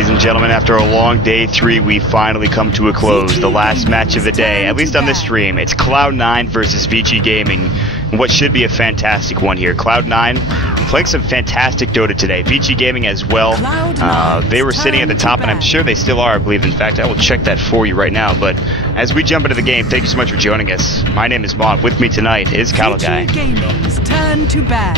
Ladies and gentlemen, after a long day 3, we finally come to a close. The last match of the day, at least on this stream. It's Cloud9 versus Vici Gaming. What should be a fantastic one here. Cloud9 playing some fantastic Dota today. Vici Gaming as well. They were sitting at the top, and I'm sure they still are, I believe. In fact, I will check that for you right now. But as we jump into the game, thank you so much for joining us. My name is Maud. With me tonight is Guy. Vici Gaming's turn to ban.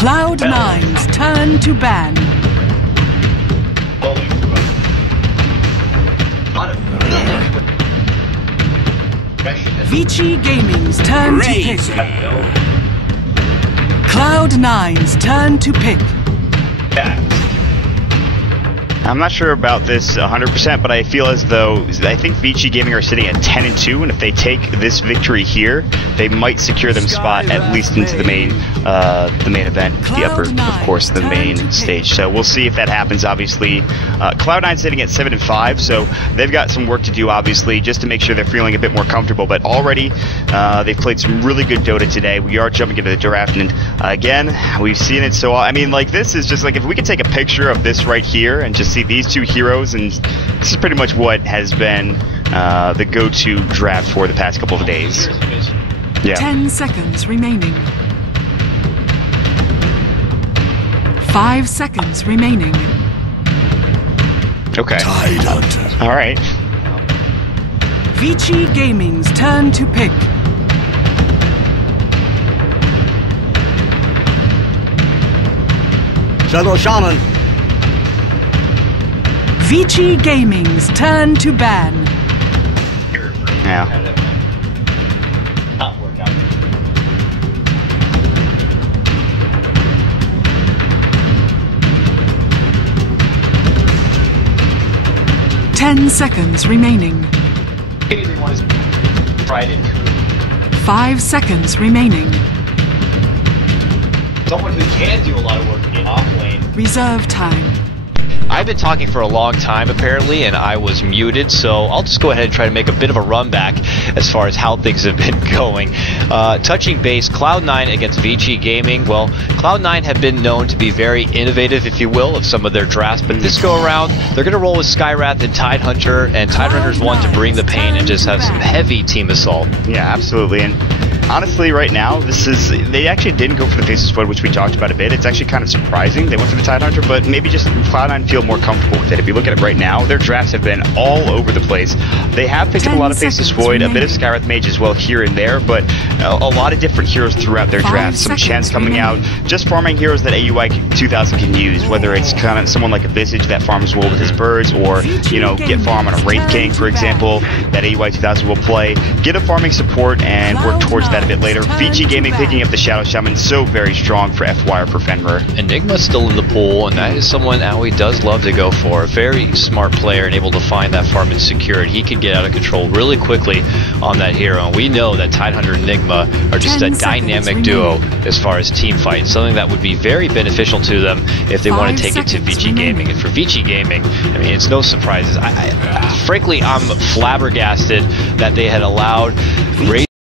Cloud9's turn to ban. Vici Gaming's turn to pick. Cloud9's turn to pick. I'm not sure about this 100%, but I feel as though I think Vici Gaming are sitting at 10-2, and if they take this victory here, they might secure them spot at least into the main event, the upper, of course, the main stage. So we'll see if that happens. Obviously, Cloud9 sitting at 7-5, so they've got some work to do, obviously, just to make sure they're feeling a bit more comfortable. But already, they've played some really good Dota today. We are jumping into the draft, and again, we've seen it. So I mean, like, this is just like if we could take a picture of this right here and just see these two heroes, and this is pretty much what has been the go-to draft for the past couple of days. Yeah. 10 seconds remaining. 5 seconds remaining. Okay. All right. Vici Gaming's turn to pick. Shadow Shaman. Vici Gaming's turn to ban. Yeah. 10 seconds remaining. 5 seconds remaining. Someone who can do a lot of work in off lane. Reserve time. I've been talking for a long time, apparently, and I was muted, so I'll just go ahead and try to make a bit of a run back as far as how things have been going. Touching base, Cloud9 against Vici Gaming. Well, Cloud9 have been known to be very innovative, if you will, of some of their drafts, but this go around, they're going to roll with Skywrath and Tidehunter, and Tidehunter's one to bring the pain and just have some heavy team assault. Yeah, absolutely. And honestly, right now, they actually didn't go for the Faceless Void, which we talked about a bit. It's actually kind of surprising. They went for the Tidehunter, but maybe just Cloud9 feel more comfortable with it. If you look at it right now, their drafts have been all over the place. They have picked up a lot of Faceless Void, a bit of Skywrath Mage as well here and there, but a lot of different heroes throughout their drafts. Some Chants coming out, just farming heroes that AUI 2000 can use, whether it's kind of someone like a Visage that farms well with his birds, or, you know, get farm on a Wraith King, for example, that AUI 2000 will play. Get a farming support and work towards that a bit later. Vici Gaming picking up the Shadow Shaman, so very strong for FY or for Fenrir. Enigma's still in the pool, and that is someone Aoi does love to go for. A very smart player and able to find that farm and secure it. He can get out of control really quickly on that hero, and we know that Tidehunter and Enigma are just a dynamic duo as far as team fight, something that would be very beneficial to them if they want to take it to Vici Gaming. And for Vici Gaming, I mean, it's no surprises. Frankly, I'm flabbergasted that they had allowed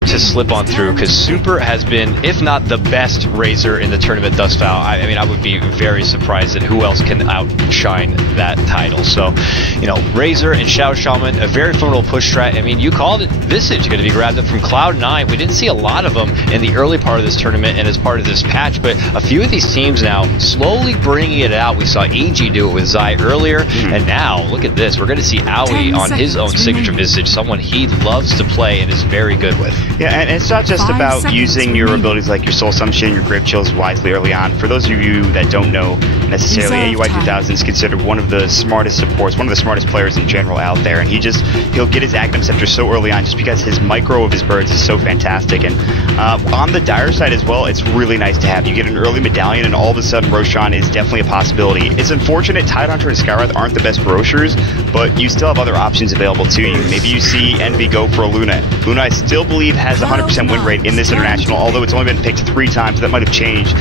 to slip on through, because Super has been, if not the best Razor in the tournament thus far. I mean, I would be very surprised at who else can outshine that title. So, you know, Razor and Shadow Shaman, a very formidable push strat. I mean, you called it. Visage going to be grabbed up from Cloud9. We didn't see a lot of them in the early part of this tournament and as part of this patch, but a few of these teams now slowly bringing it out. We saw EG do it with Zai earlier, and now look at this. We're going to see Aoi on his own signature Visage, someone he loves to play and is very good with. Yeah, and it's not just about using your abilities like your Soul Assumption, your Grip Chills wisely early on. For those of you that don't know necessarily, AUI 2000 is considered one of the smartest supports, one of the smartest players in general out there, and he'll get his Aghanim Scepter so early on just because his micro of his birds is so fantastic. And on the Dire side as well, it's really nice to have. You get an early Medallion, and all of a sudden Roshan is definitely a possibility. It's unfortunate Tidehunter and Skywrath aren't the best Roshers, but you still have other options available to you. Maybe you see Envy go for a Luna. Luna, I still believe, has 100% win rate in this international, although it's only been picked 3 times. That might have changed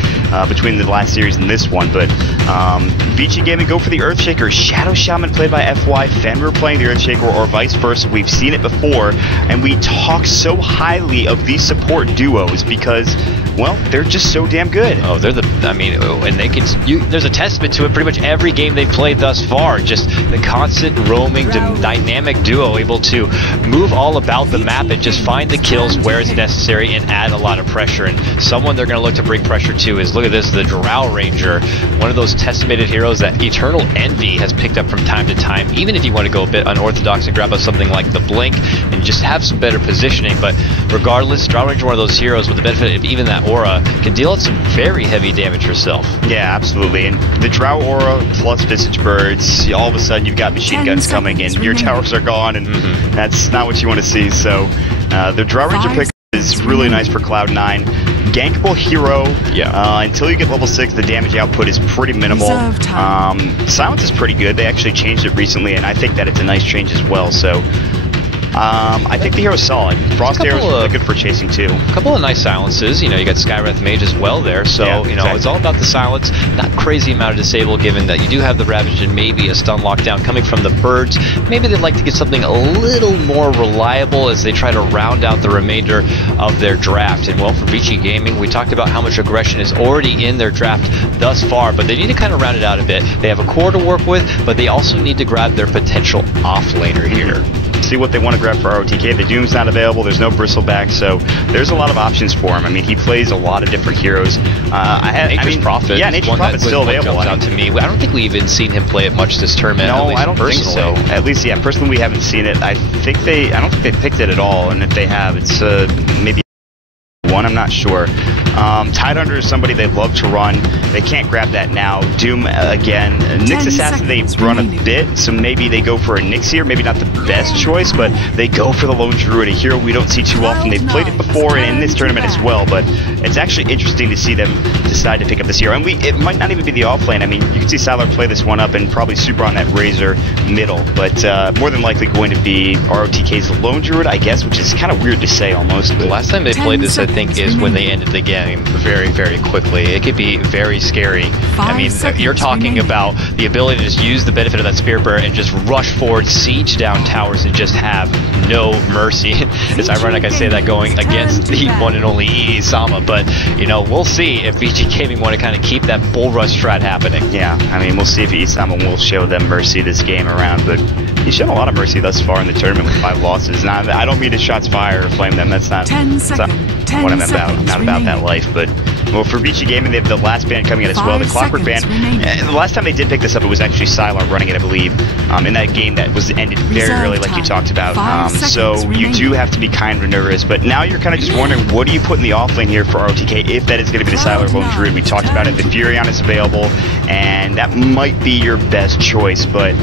between the last series and this one, but Vici Gaming go for the Earthshaker. Shadow Shaman played by FY. Fenrir playing the Earthshaker, or vice versa. We've seen it before, and we talk so highly of these support duos because, well, they're just so damn good. Oh, they're the, I mean, and they can, there's a testament to it pretty much every game they've played thus far. Just the constant roaming, dynamic duo, able to move all about the map and just find the kills where it's necessary and add a lot of pressure. And someone they're going to look to bring pressure to is, look at this, the Drow Ranger, one of those testimated heroes that Eternal Envy has picked up from time to time, even if you want to go a bit unorthodox and grab us something like the Blink and just have some better positioning. But regardless, Drow Ranger, one of those heroes with the benefit of even that aura, can deal out some very heavy damage herself. Yeah, absolutely. And the Drow aura plus Visage Birds, all of a sudden you've got machine guns coming and your towers are gone, and that's not what you want to see. So the Drow Ranger pick is really nice for Cloud9. Gankable hero. Yeah. Until you get level 6, the damage output is pretty minimal. Silence is pretty good. They actually changed it recently, and I think that it's a nice change as well. So I think the hero's solid. Frost Arrow's really good for chasing too. A couple of nice silences. You know, you got Skywrath Mage as well there. So, yeah, you know, it's all about the silence. Not crazy amount of disable, given that you do have the Ravage and maybe a stun lockdown coming from the birds. Maybe they'd like to get something a little more reliable as they try to round out the remainder of their draft. And well, for Vici Gaming, we talked about how much aggression is already in their draft thus far, but they need to kind of round it out a bit. They have a core to work with, but they also need to grab their potential offlaner here. See what they want to grab for ROTK. The Doom's not available. There's no Bristleback, so there's a lot of options for him. I mean, he plays a lot of different heroes. Nature's Prophet. Yeah, Nature's Prophet's still available. Out to me. I don't think we've even seen him play it much this tournament. No, at least I don't think so. At least, yeah, personally, we haven't seen it. I don't think they picked it at all, and if they have, it's maybe one. I'm not sure. Tidehunter is somebody they love to run. They can't grab that now. Doom again. Nyx Assassin they run a bit, so maybe they go for a Nyx here. Maybe not the best choice, but they go for the Lone Druid, a hero we don't see too often. They've played it before and in this tournament as well, but it's actually interesting to see them decide to pick up this hero. And it might not even be the offlane. I mean, you can see Sylar play this one up and probably super on that Razor middle, but more than likely going to be ROTK's Lone Druid, I guess, which is kind of weird to say almost. The last time they played this, I think, is when they ended the game very, very quickly. It could be very scary. I mean, you're talking about the ability to just use the benefit of that Spirit Bearer and just rush forward, siege down towers, and just have no mercy. It's ironic I say that going against the one and only Sama, but, you know, we'll see if Vici Gaming want to kind of keep that bull rush strat happening. Yeah, I mean, we'll see if Sama will show them mercy this game around, but he's shown a lot of mercy thus far in the tournament with 5 losses. Now, I don't mean to shots fire or flame them. That's not what I'm about. I'm not about that life, but well, for Vici Gaming, they have the last band coming in as well, the Clockwork Band. The last time they did pick this up, it was actually Sylar running it, I believe, in that game that was ended very early, like you talked about. So you do have to be kind of nervous, but now you're kind of just wondering, what do you put in the offlane here for ROTK if that is going to be the Sylar Lone Druid? We talked about it. The Furion is available, and that might be your best choice, but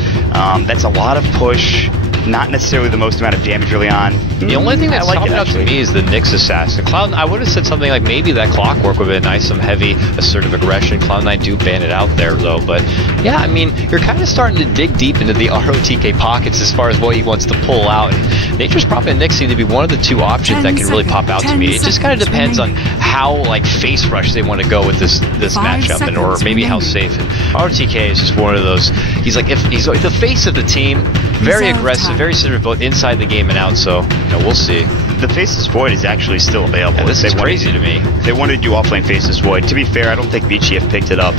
that's a lot of push. Not necessarily the most amount of damage early on. The only thing that's stopped out to me is the Nyx Assassin. Cloud, I would have said something like maybe that Clockwork would have been nice, some heavy assertive aggression. Cloud9 do ban it out there though, but yeah, I mean, you're kind of starting to dig deep into the ROTK pockets as far as what he wants to pull out. And Nature's Prophet and Nyx seem to be one of the two options that can really pop out to me. It just kind of depends on how like face rush they want to go with this matchup, and or maybe how safe. And ROTK is just one of those. He's like, if he's the face of the team, very aggressive, very assertive both inside the game and out. So, you know, we'll see. The Faceless Void is actually still available. Yeah, this is crazy to me. They wanted to do offlane Faceless Void. To be fair, I don't think Vici have picked it up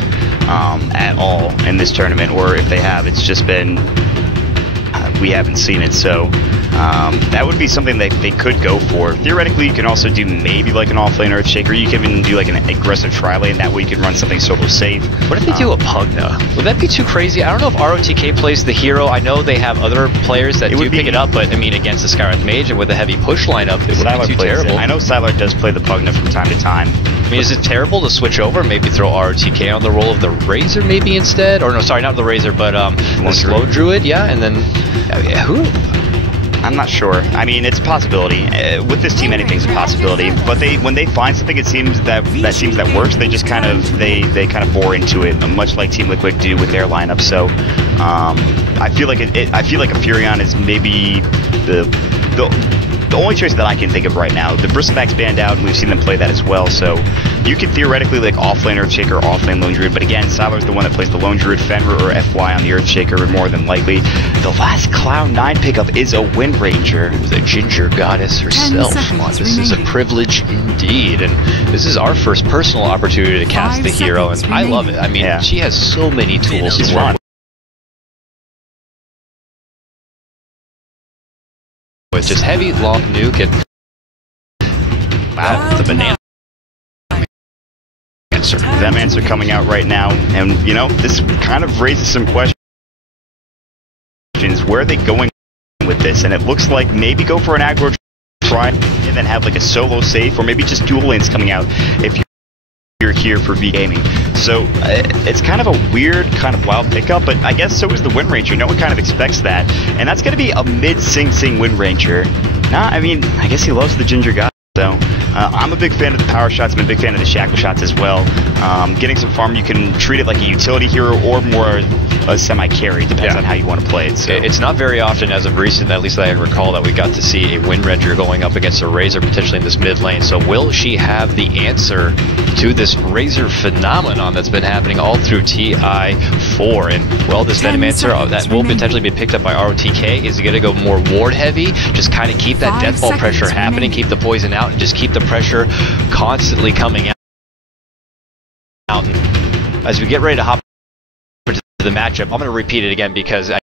at all in this tournament, or if they have, it's just been we haven't seen it. So that would be something that they could go for. Theoretically, you can also do maybe like an offlane Earthshaker. You can even do like an aggressive tri-lane. That way you can run something solo safe. What if they do a Pugna? Would that be too crazy? I don't know if ROTK plays the hero. I know they have other players that do pick it up, but I mean, against the Skywrath Mage and with a heavy push lineup, it would be too terrible. I know Sylar does play the Pugna from time to time. I mean, is it terrible to switch over? Maybe throw ROTK on the role of the Razor maybe instead? Or no, sorry, not the Razor, but the Slow Druid, yeah, and then who? I'm not sure. I mean, it's a possibility. With this team, anything's a possibility. But when they find something, it seems that works. They just kind of they kind of bore into it, much like Team Liquid do with their lineup. So I feel like I feel like a Furion is maybe the only choice that I can think of right now. The Bristleback's banned out, and we've seen them play that as well, so you could theoretically like offlane Earthshaker, offlane Lone Druid, but again, Sylar's the one that plays the Lone Druid, Fenrir or FY on the Earthshaker more than likely. The last Cloud9 pickup is a Wind Ranger. The Ginger Goddess herself. This is a privilege indeed, and this is our first personal opportunity to cast the hero, and I love it. I mean, she has so many tools to work with. Just heavy, long nuke, and wow, the banana answer. Them answer coming out right now, and you know, this kind of raises some questions. Where are they going with this? And it looks like maybe go for an aggro try and then have like a solo safe, or maybe just dual lanes coming out if you're here for V Gaming. So it's kind of a weird, kind of wild pickup, but I guess so is the Wind Ranger. No one kind of expects that, and that's going to be a mid Sing Sing Wind Ranger. Nah, I mean, I guess he loves the Ginger God. So I'm a big fan of the power shots. I'm a big fan of the shackle shots as well. Getting some farm, you can treat it like a utility hero or more a semi-carry, depends on how you want to play it. So it's not very often as of recent, at least I recall, that we got to see a Wind Ranger going up against a Razor potentially in this mid lane. So will she have the answer to this Razor phenomenon that's been happening all through TI4? And well, this Venomancer that will potentially be picked up by ROTK, is it going to go more ward heavy, just kind of keep that deathball pressure happening, keep the poison out, and just keep the pressure constantly coming out? As we get ready to hop into the matchup, I'm going to repeat it again because I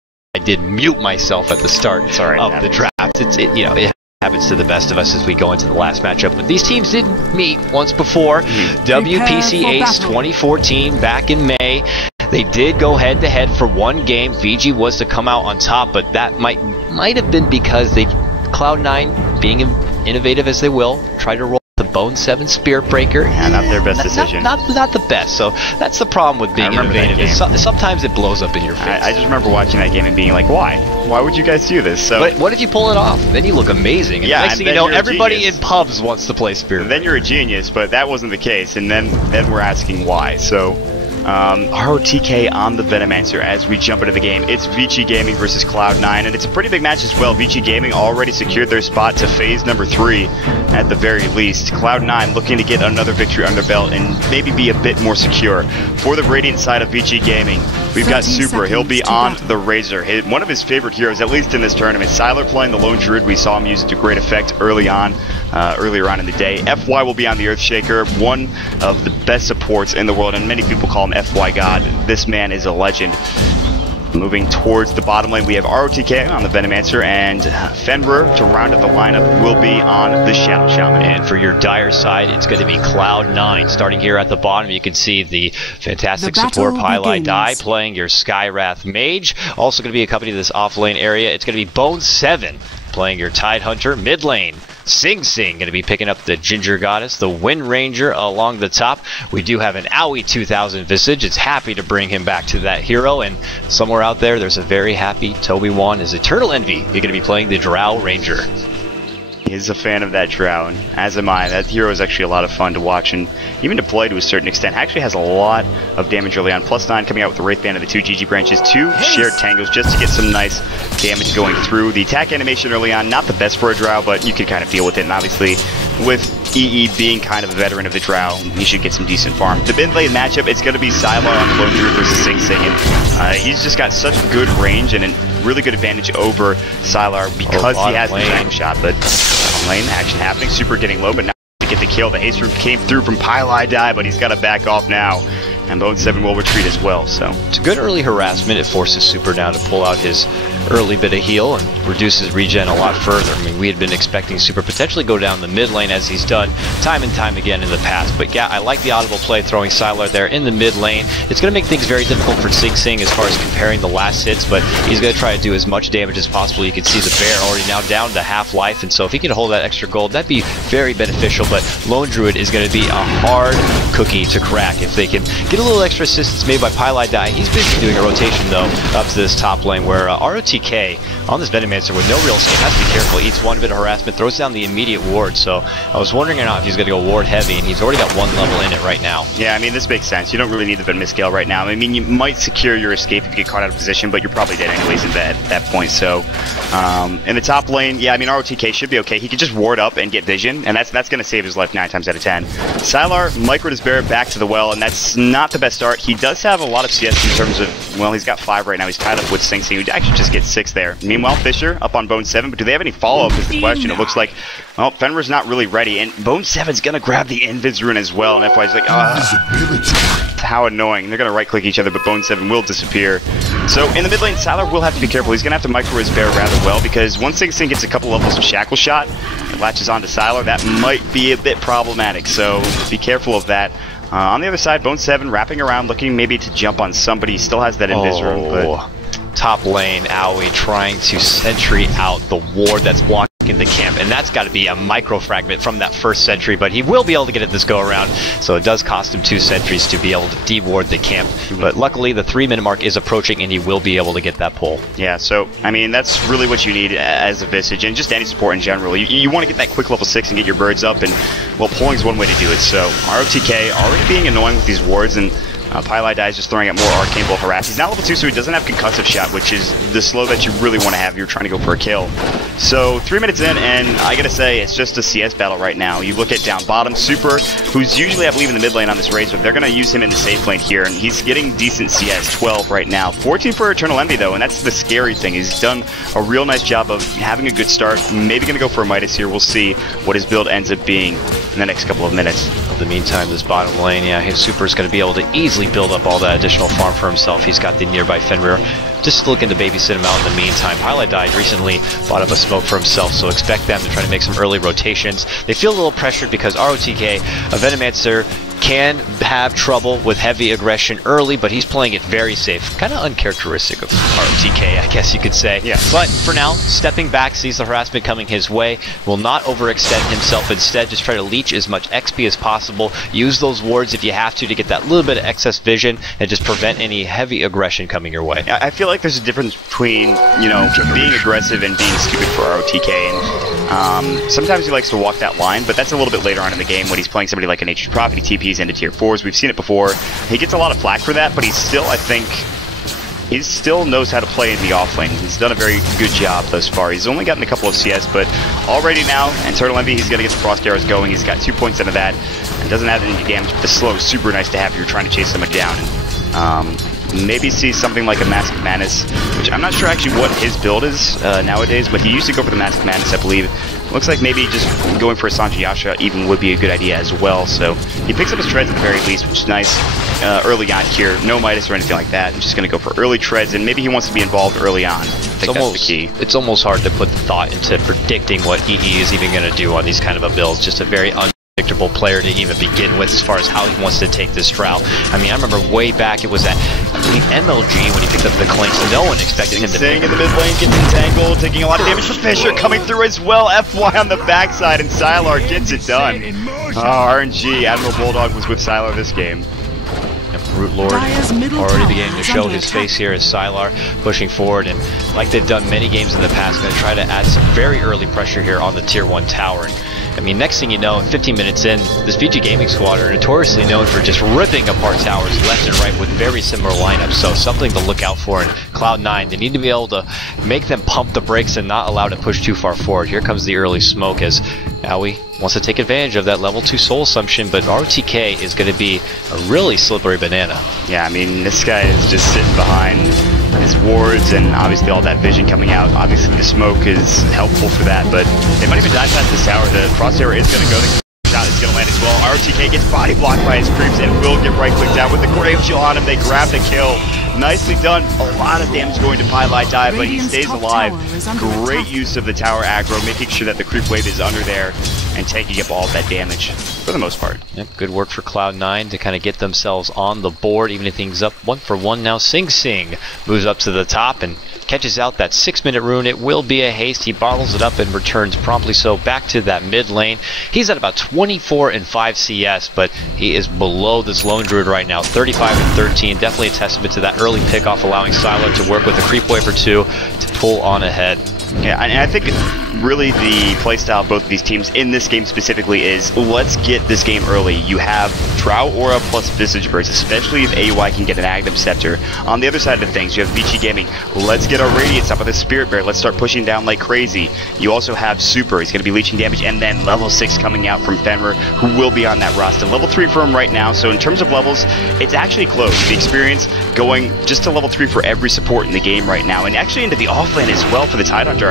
did mute myself at the start of the draft. You know, it happens to the best of us as we go into the last matchup. But these teams did meet once before. WPC Ace 2014 back in May. They did go head-to-head for one game. Vici was to come out on top, but that might have been because Cloud9, being innovative as they will, try to roll the Bone 7 Spirit Breaker. Yeah, not their best decision. Not the best. So that's the problem with being innovative. Sometimes it blows up in your face. I just remember watching that game and being like, why? Why would you guys do this? So, but what if you pull it off? Then you look amazing. And next thing you know, everybody in pubs wants to play Spirit. Then you're a genius, but that wasn't the case. And then we're asking why. So ROTK on the Venomancer as we jump into the game. It's Vici Gaming versus Cloud9, and it's a pretty big match as well. Vici Gaming already secured their spot to phase number 3 at the very least. Cloud9 looking to get another victory under their belt and maybe be a bit more secure. For the Radiant side of Vici Gaming, we've got Super. He'll be on the Razor. One of his favorite heroes, at least in this tournament. Sylar playing the Lone Druid. We saw him use it to great effect earlier on in the day. FY will be on the Earthshaker, one of the best supports in the world, and many people call him FY God. This man is a legend. Moving towards the bottom lane, we have ROTK on the Venomancer, and Fenrir to round up the lineup will be on the Shadow Shaman. And for your Dire side, it's going to be Cloud9. Starting here at the bottom, you can see the fantastic support Pylai Dai playing your Skywrath Mage. Also going to be accompanied to this off lane area. It's going to be Bone 7 playing your Tidehunter. Mid lane, Sing Sing going to be picking up the Ginger Goddess, the Wind Ranger along the top. We do have an Owie 2000 Visage. It's happy to bring him back to that hero, and somewhere out there's a very happy Toby Wan. His Eternal Envy, you're going to be playing the Drow Ranger. He's a fan of that Drow, and as am I. That hero is actually a lot of fun to watch and even to play to a certain extent. Actually has a lot of damage early on. +9 coming out with the Wraith Band of the 2 GG branches, 2 shared tangos just to get some nice damage going through. The attack animation early on, not the best for a Drow, but you can kind of deal with it. And obviously, with EE being kind of a veteran of the Drow, he should get some decent farm. The mid lane matchup, it's going to be Sylar on the Lone Druid versus Sing Sing, and he's just got such good range and a really good advantage over Sylar because he has the time shot. But lane action happening, Super getting low, but now to get the kill. The haste room came through from Pylai Dai, but he's got to back off now. And Bone 7 will retreat as well, so. It's a good early harassment. It forces Super now to pull out his early bit of heal and reduces regen a lot further. I mean, we had been expecting Super potentially go down the mid lane as he's done time and time again in the past. But yeah, I like the audible play throwing Sylar there in the mid lane. It's going to make things very difficult for Sing Sing as far as comparing the last hits, but he's going to try to do as much damage as possible. You can see the bear already now down to half life, and so if he can hold that extra gold, that'd be very beneficial. But Lone Druid is going to be a hard cookie to crack if they can get a little extra assistance made by Pylai Dai. He's busy doing a rotation though up to this top lane where ROTK on this Venomancer with no real escape. Has to be careful. Eats one bit of harassment, throws down the immediate ward. So I was wondering or not if he's going to go ward heavy, and he's already got one level in it right now. Yeah, I mean, this makes sense. You don't really need the Venomous scale right now. I mean, you might secure your escape if you get caught out of position, but you're probably dead anyways at that point. So in the top lane, yeah, I mean, ROTK should be okay. He could just ward up and get vision, and that's going to save his life 9 times out of 10. Sylar microed his bear back to the well, and that's not the best start. He does have a lot of CS in terms of, well, he's got 5 right now. He's tied up with Sing Sing, who actually just gets 6 there. Meanwhile, Fisher up on Bone 7, but do they have any follow-up is the question. It looks like, well, Fenrir's not really ready, and Bone 7's going to grab the Invis rune as well, and FY's like, how annoying. They're going to right-click each other, but Bone 7 will disappear. So in the mid lane, Sylar will have to be careful. He's going to have to micro his bear rather well, because once Sing Sing gets a couple levels of Shackle Shot and latches onto Sylar, that might be a bit problematic, so be careful of that. On the other side, Bone 7 wrapping around, looking maybe to jump on somebody. He still has that Invis rune, but... Top lane, Aoi trying to sentry out the ward that's blocking the camp, and that's got to be a micro fragment from that first sentry, but he will be able to get it this go around, so it does cost him 2 sentries to be able to de-ward the camp, but luckily the 3-minute mark is approaching and he will be able to get that pull. Yeah, so I mean that's really what you need as a Visage and just any support in general. You want to get that quick level 6 and get your birds up, and well, pulling is one way to do it. So ROTK already being annoying with these wards, and Pylai dies just throwing out more Arcane Bolt harass. He's now level 2, so he doesn't have Concussive Shot, which is the slow that you really want to have if you're trying to go for a kill. So 3 minutes in, and I gotta say, it's just a CS battle right now. You look at down bottom, Super, who's usually, I believe, in the mid lane on this race, but they're gonna use him in the safe lane here, and he's getting decent CS, 12 right now. 14 for Eternal Envy, though, and that's the scary thing. He's done a real nice job of having a good start. Maybe gonna go for a Midas here. We'll see what his build ends up being in the next couple of minutes. In the meantime, this bottom lane, yeah, his Super is going to be able to easily build up all that additional farm for himself. He's got the nearby Fenrir, just looking to babysit him out in the meantime. Pylai died recently, bought up a smoke for himself, so expect them to try to make some early rotations. They feel a little pressured because ROTK, a Venomancer, can have trouble with heavy aggression early, but he's playing it very safe. Kind of uncharacteristic of ROTK, I guess you could say. Yeah. But for now, stepping back, sees the harassment coming his way, will not overextend himself. Instead, just try to leech as much XP as possible. Use those wards if you have to get that little bit of excess vision and just prevent any heavy aggression coming your way. I feel like there's a difference between, you know, being aggressive and being stupid for ROTK, and sometimes he likes to walk that line, but that's a little bit later on in the game when he's playing somebody like an Nature's Prophet. He TPs into tier 4s. We've seen it before. He gets a lot of flack for that, but he's still, I think, he still knows how to play in the offlane. He's done a very good job thus far. He's only gotten a couple of CS, but already now, Eternal Envy, he's going to get the Frost Arrows going. He's got 2 points into that, and doesn't have any damage. The slow is super nice to have if you're trying to chase somebody down. Maybe see something like a Mask of Madness, which I'm not sure actually what his build is nowadays, but he used to go for the Mask of Madness, I believe. Looks like maybe just going for a Sanji Yasha even would be a good idea as well. So he picks up his treads at the very least, which is nice early on here. No Midas or anything like that. I'm just going to go for early treads, and maybe he wants to be involved early on. I think that's the key. It's almost hard to put thought into predicting what EE is even going to do on these kind of a build. Just a very unpredictable player to even begin with as far as how he wants to take this route. I mean, I remember way back it was at, I believe, MLG when he picked up the Clinks. No one expected him to staying in the mid lane, gets entangled, taking a lot of damage from Fisher, coming through as well. FY on the backside, and Sylar gets it done. RNG, Admiral Bulldog was with Sylar this game. Root Lord already beginning to show his face here as Sylar pushing forward, and like they've done many games in the past, going to try to add some very early pressure here on the tier 1 tower. And I mean, next thing you know, 15 minutes in, this Vici gaming squad are notoriously known for just ripping apart towers left and right with very similar lineups, so something to look out for in Cloud9. They need to be able to make them pump the brakes and not allow to push too far forward. Here comes the early smoke as Aoi wants to take advantage of that level 2 soul assumption, but ROTK is going to be a really slippery banana. Yeah, I mean, this guy is just sitting behind his wards, and obviously all that vision coming out. Obviously the smoke is helpful for that, but they might even dive past this tower. The Frost Arrow is going to go. The shot is going to land as well. ROTK gets body blocked by his creeps and will get right-clicked out with the Grave Chill on him. They grab the kill. Nicely done. A lot of damage going to Pylai Die, but he stays alive. Great use of the tower aggro, making sure that the creep wave is under there. and taking up all of that damage for the most part. Yep, good work for Cloud9 to kind of get themselves on the board, evening things up 1-for-1 now. Sing moves up to the top and catches out that 6-minute rune. It will be a haste. He bottles it up and returns promptly so back to that mid lane. He's at about 24 and 5 CS, but he is below this lone druid right now, 35 and 13. Definitely a testament to that early pickoff, allowing Sylar to work with a creep wave or two to pull on ahead. Yeah, and I think really the playstyle of both of these teams in this game specifically is, let's get this game early. You have Drow Aura plus Visage Burst, especially if AUI can get an Aghanim Scepter. On the other side of things, you have Vici Gaming. Let's get our Radiance up with a Spirit Bear. Let's start pushing down like crazy. You also have Super. He's going to be leeching damage, and then level 6 coming out from Fenrir, who will be on that roster. Level 3 for him right now, so in terms of levels, it's actually close. The experience going just to level 3 for every support in the game right now, and actually into the offlane as well for the Tidehunter.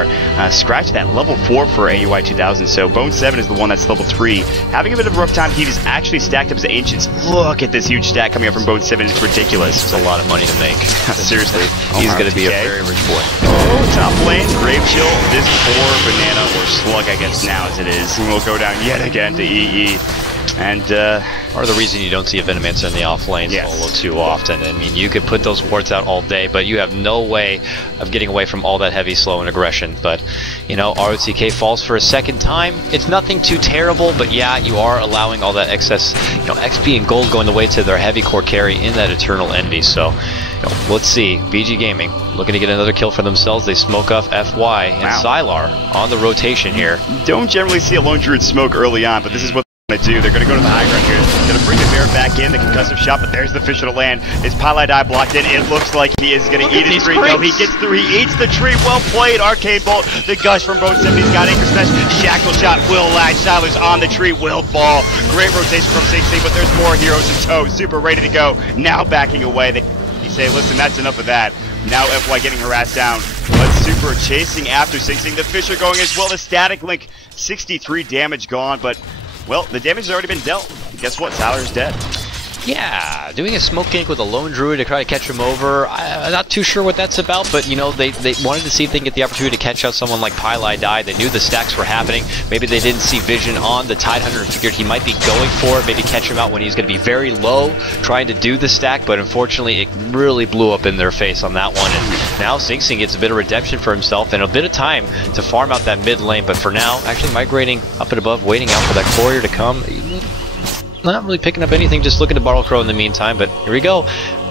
Scratch that, level 4 for AUI 2000, so Bone 7 is the one that's level 3. Having a bit of a rough time. He is actually stacked up as Ancients. Look at this huge stack coming up from Bone 7, it's ridiculous. It's a lot of money to make. Seriously. He's going to be a very rich boy. Oh, top lane, Grave Chill. This poor Banana, or Slug I guess now as it is, will go down yet again to EE. And, Or the reason you don't see a Venomancer in the off lane solo too often. I mean, you could put those wards out all day, but you have no way of getting away from all that heavy slow and aggression. But, you know, ROTK falls for a second time. It's nothing too terrible, but yeah, you are allowing all that excess, you know, XP and gold going the way to their heavy core carry in that Eternal Envy. So, you know, let's see. VG Gaming looking to get another kill for themselves. They smoke off FY and Sylar on the rotation here. Don't generally see a Lone Druid smoke early on, but this is what they're going to do. They're going to go to the high ground here. They're going to bring the bear back in, the concussive shot, but there's the fish to land. Is Pylai Die blocked in? It looks like he is going to eat his tree. No, he gets through. He eats the tree. Well played. Arcade Bolt. The gush from Bone 7. He's got Anchor Smash. Shackle shot will lag. Siler's on the tree. Will fall. Great rotation from Sing, but there's more heroes in tow. Super ready to go. Now backing away. They say, listen, that's enough of that. Now FY getting harassed down. But Super chasing after Sing. The fish are going as well. The Static Link. 63 damage gone, but well, the damage has already been dealt. Guess what? Sylar's dead. Yeah, doing a smoke gank with a lone druid to try to catch him over. I'm not too sure what that's about, but you know, they wanted to see if they can get the opportunity to catch out someone like Pylai Die. They knew the stacks were happening. Maybe they didn't see vision on the Tidehunter and figured he might be going for it. Maybe catch him out when he's going to be very low, trying to do the stack, but unfortunately it really blew up in their face on that one. And now Sing gets a bit of redemption for himself and a bit of time to farm out that mid lane, but for now, actually migrating up and above, waiting out for that courier to come. Not really picking up anything, just looking to Bottle Crow in the meantime, but here we go.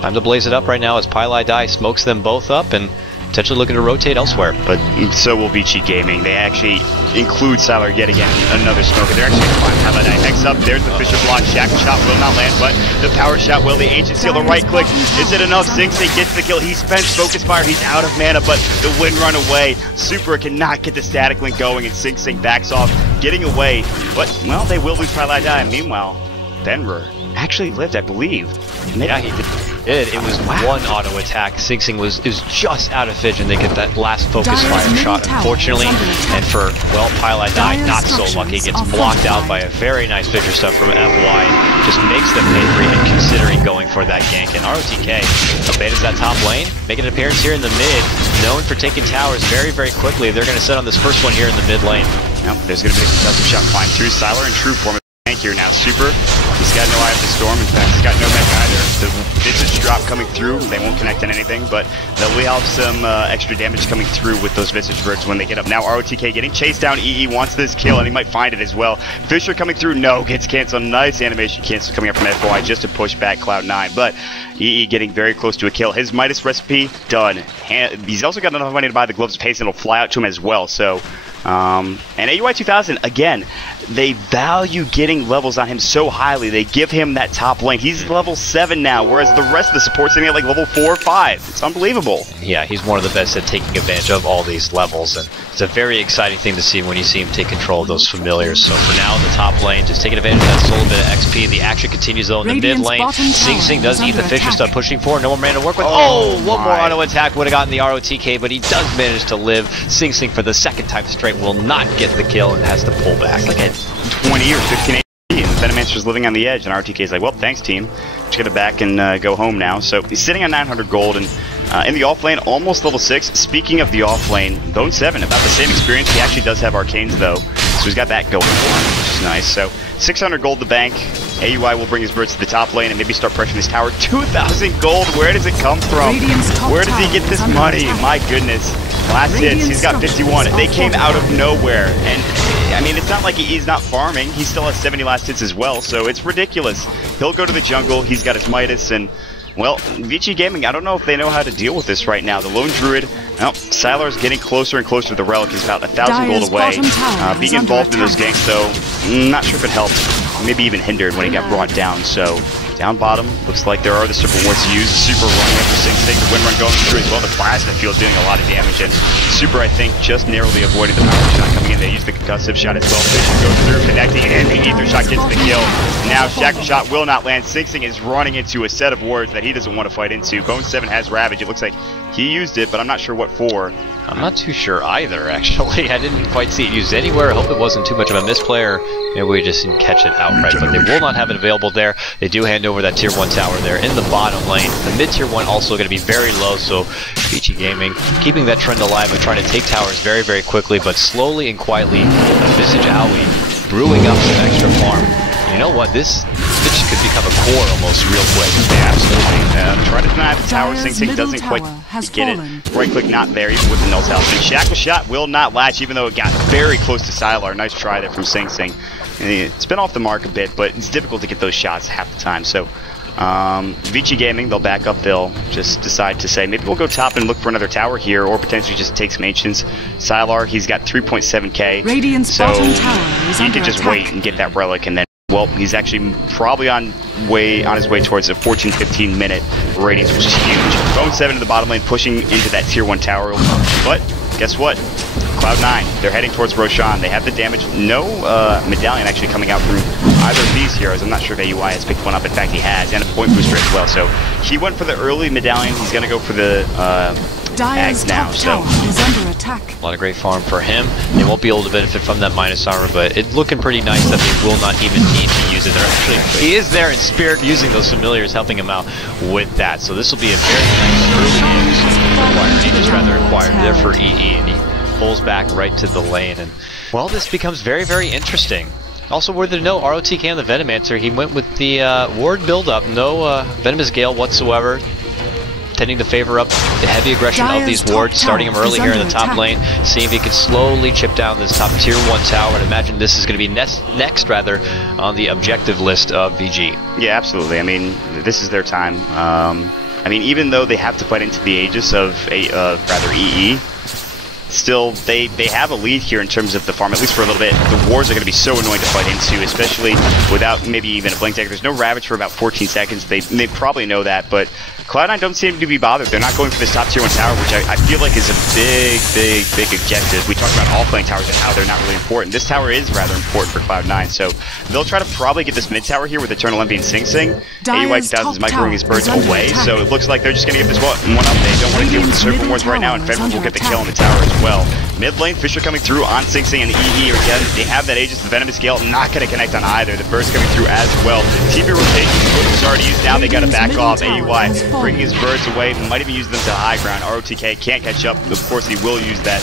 Time to blaze it up right now as Pylai Die smokes them both up and potentially looking to rotate elsewhere. But so will Vici Gaming. They actually include Sylar yet again, another smoker. They're actually going to find Pylai Die Hex up. There's the Fisher block. Shackle shot will not land, but the power shot will. The Ancient Seal, the right click. Is it enough? Sing gets the kill. He spends Focus Fire. He's out of mana, but the wind run away. Super cannot get the Static Link going, and Sing backs off, getting away. But, well, they will lose Pylai Die. Meanwhile, Fenrir actually lived, I believe. Yeah, he did. It was one auto attack. Sing is just out of vision. They get that last focus fire shot, unfortunately. And for, well, Pylai Die, not so lucky. Gets blocked out by a very nice Fisher stuff from FY. Just makes them pay for even considering going for that gank. And ROTK abates that top lane, making an appearance here in the mid. Known for taking towers very, very quickly. They're going to set on this first one here in the mid lane. Now, there's going to be a concussive shot flying through. Sylar in true form. Here now, Super. He's got no Eye of the Storm. In fact, he's got no mech either. The Visage drop coming through. They won't connect on anything, but they'll have some extra damage coming through with those Visage birds when they get up. Now ROTK getting chased down. EE wants this kill, and he might find it as well. Fisher coming through. No, gets canceled. Nice animation cancel coming up from FY just to push back Cloud9, but EE getting very close to a kill. His Midas recipe done. He's also got enough money to buy the Gloves of Haste, and it'll fly out to him as well. So, and AUI 2000 again. They value getting levels on him so highly. They give him that top lane. He's level 7 now, whereas the rest of the support's sitting at like level 4 or 5. It's unbelievable. Yeah, he's one of the best at taking advantage of all these levels, and it's a very exciting thing to see when you see him take control of those familiars. So for now, in the top lane, just taking advantage of that little bit of XP. The action continues though in the mid lane. Sing does eat the Fisher stuff, pushing forward. No more mana to work with. Oh, one more auto attack would have gotten the ROTK, but he does manage to live. Sing for the second time straight will not get the kill and has to pull back. It's like a 20 or 15 HP, and the Venomancer's living on the edge, and RTK's like, well, thanks, team. Just gonna back and go home now. So he's sitting on 900 gold, and in the off lane, almost level 6. Speaking of the off lane, Bone 7, about the same experience. He actually does have Arcanes, though, so he's got that going for him. nice. So 600 gold to bank. AUI will bring his birds to the top lane and maybe start pressuring this tower. 2,000 gold. Where does it come from? Where does he get this money? My goodness. Last hits, he's got 51. They came out of nowhere. And I mean, it's not like he's not farming. He still has 70 last hits as well. So it's ridiculous. He'll go to the jungle. He's got his Midas and... Well, Vici Gaming, I don't know if they know how to deal with this right now. The Lone Druid, well, Sylar's getting closer and closer to the Relic. He's about 1,000 gold away. Being involved in those ganks, though, not sure if it helped. Maybe even hindered when he got brought down. So, down bottom, looks like there are the Serpent Wards to use. The Super running after Sing Sing, the Wind Run going through as well. The Plasma Field doing a lot of damage. And Super, I think, just narrowly avoiding the power shot coming in. They use the concussive shot as well. Vision goes through, connecting, and the Ether shot gets the kill. Now, Shackle Shot will not land. Sing Sing is running into a set of wards that he doesn't want to fight into. Bone 7 has Ravage. It looks like he used it, but I'm not sure what for. I'm not too sure either, actually. I didn't quite see it used anywhere. I hope it wasn't too much of a misplay, or maybe we just didn't catch it outright. But they will not have it available there. They do hand over that tier 1 tower there in the bottom lane. The mid tier 1 also going to be very low, so Vici Gaming keeping that trend alive and trying to take towers very, very quickly, but slowly and quietly. Visage Aoi brewing up some extra farm. You know what? This could become a core almost real quick. Yeah, absolutely. Try to deny the tower. Sing Sing doesn't quite get it. Right click not there, even with the null tower. Shackle Shot will not latch, even though it got very close to Sylar. Nice try there from Sing Sing. It's been off the mark a bit, but it's difficult to get those shots half the time. So, Vici Gaming, they'll back up. They'll just decide to say, maybe we'll go top and look for another tower here, or potentially just take some Ancients. Sylar, he's got 3.7k. So he can just wait and get that Relic, and then, well, he's actually probably on his way towards a 14-15 minute radius, which is huge. Bone 7 to the bottom lane, pushing into that tier 1 tower. But guess what? Cloud9, they're heading towards Roshan. They have the damage. No medallion actually coming out from either of these heroes. I'm not sure if AUI has picked one up. In fact, he has, and a point booster as well. So he went for the early medallion. He's going to go for the Ags now. So is under attack. A lot of great farm for him. They won't be able to benefit from that minus armor, but it's looking pretty nice that they will not even need to use it. They're actually, he is there in spirit using those familiars, helping him out with that. So this will be a very nice early use. Just rather acquired there for EE, and he pulls back right to the lane. And well, this becomes very, very interesting. Also worthy to know, ROTK on the Venomancer, he went with the ward build-up, no Venomous Gale whatsoever, tending to favor up the heavy aggression of these wards, starting him early here in the top lane, seeing if he can slowly chip down this top tier 1 tower, and imagine this is going to be next on the objective list of VG. Yeah, absolutely. I mean, this is their time. I mean, even though they have to fight into the aegis of EE, still, they have a lead here in terms of the farm, at least for a little bit. The wards are going to be so annoying to fight into, especially without maybe even a blink dagger. There's no Ravage for about 14 seconds. They probably know that, but Cloud9 don't seem to be bothered. They're not going for this top tier 1 tower, which I feel like is a big objective. We talked about offlane towers and how they're not really important. This tower is rather important for Cloud9, so they'll try to probably get this mid tower here with Eternal Envy and Sing Sing. AUI 2000 is microing his birds away, so it looks like they're just going to get this one up. They don't want to deal with the Serpent Wards right now, and Fenrir will get the kill on the tower as well. Mid lane, Fisher coming through on Sing Sing and EE again. They have that Aegis, the Venomous Gale, not going to connect on either. The birds coming through as well. TP rotation, which was already used now. They got to back off. AUI bringing his birds away, might even use them to high ground. ROTK can't catch up. Of course, he will use that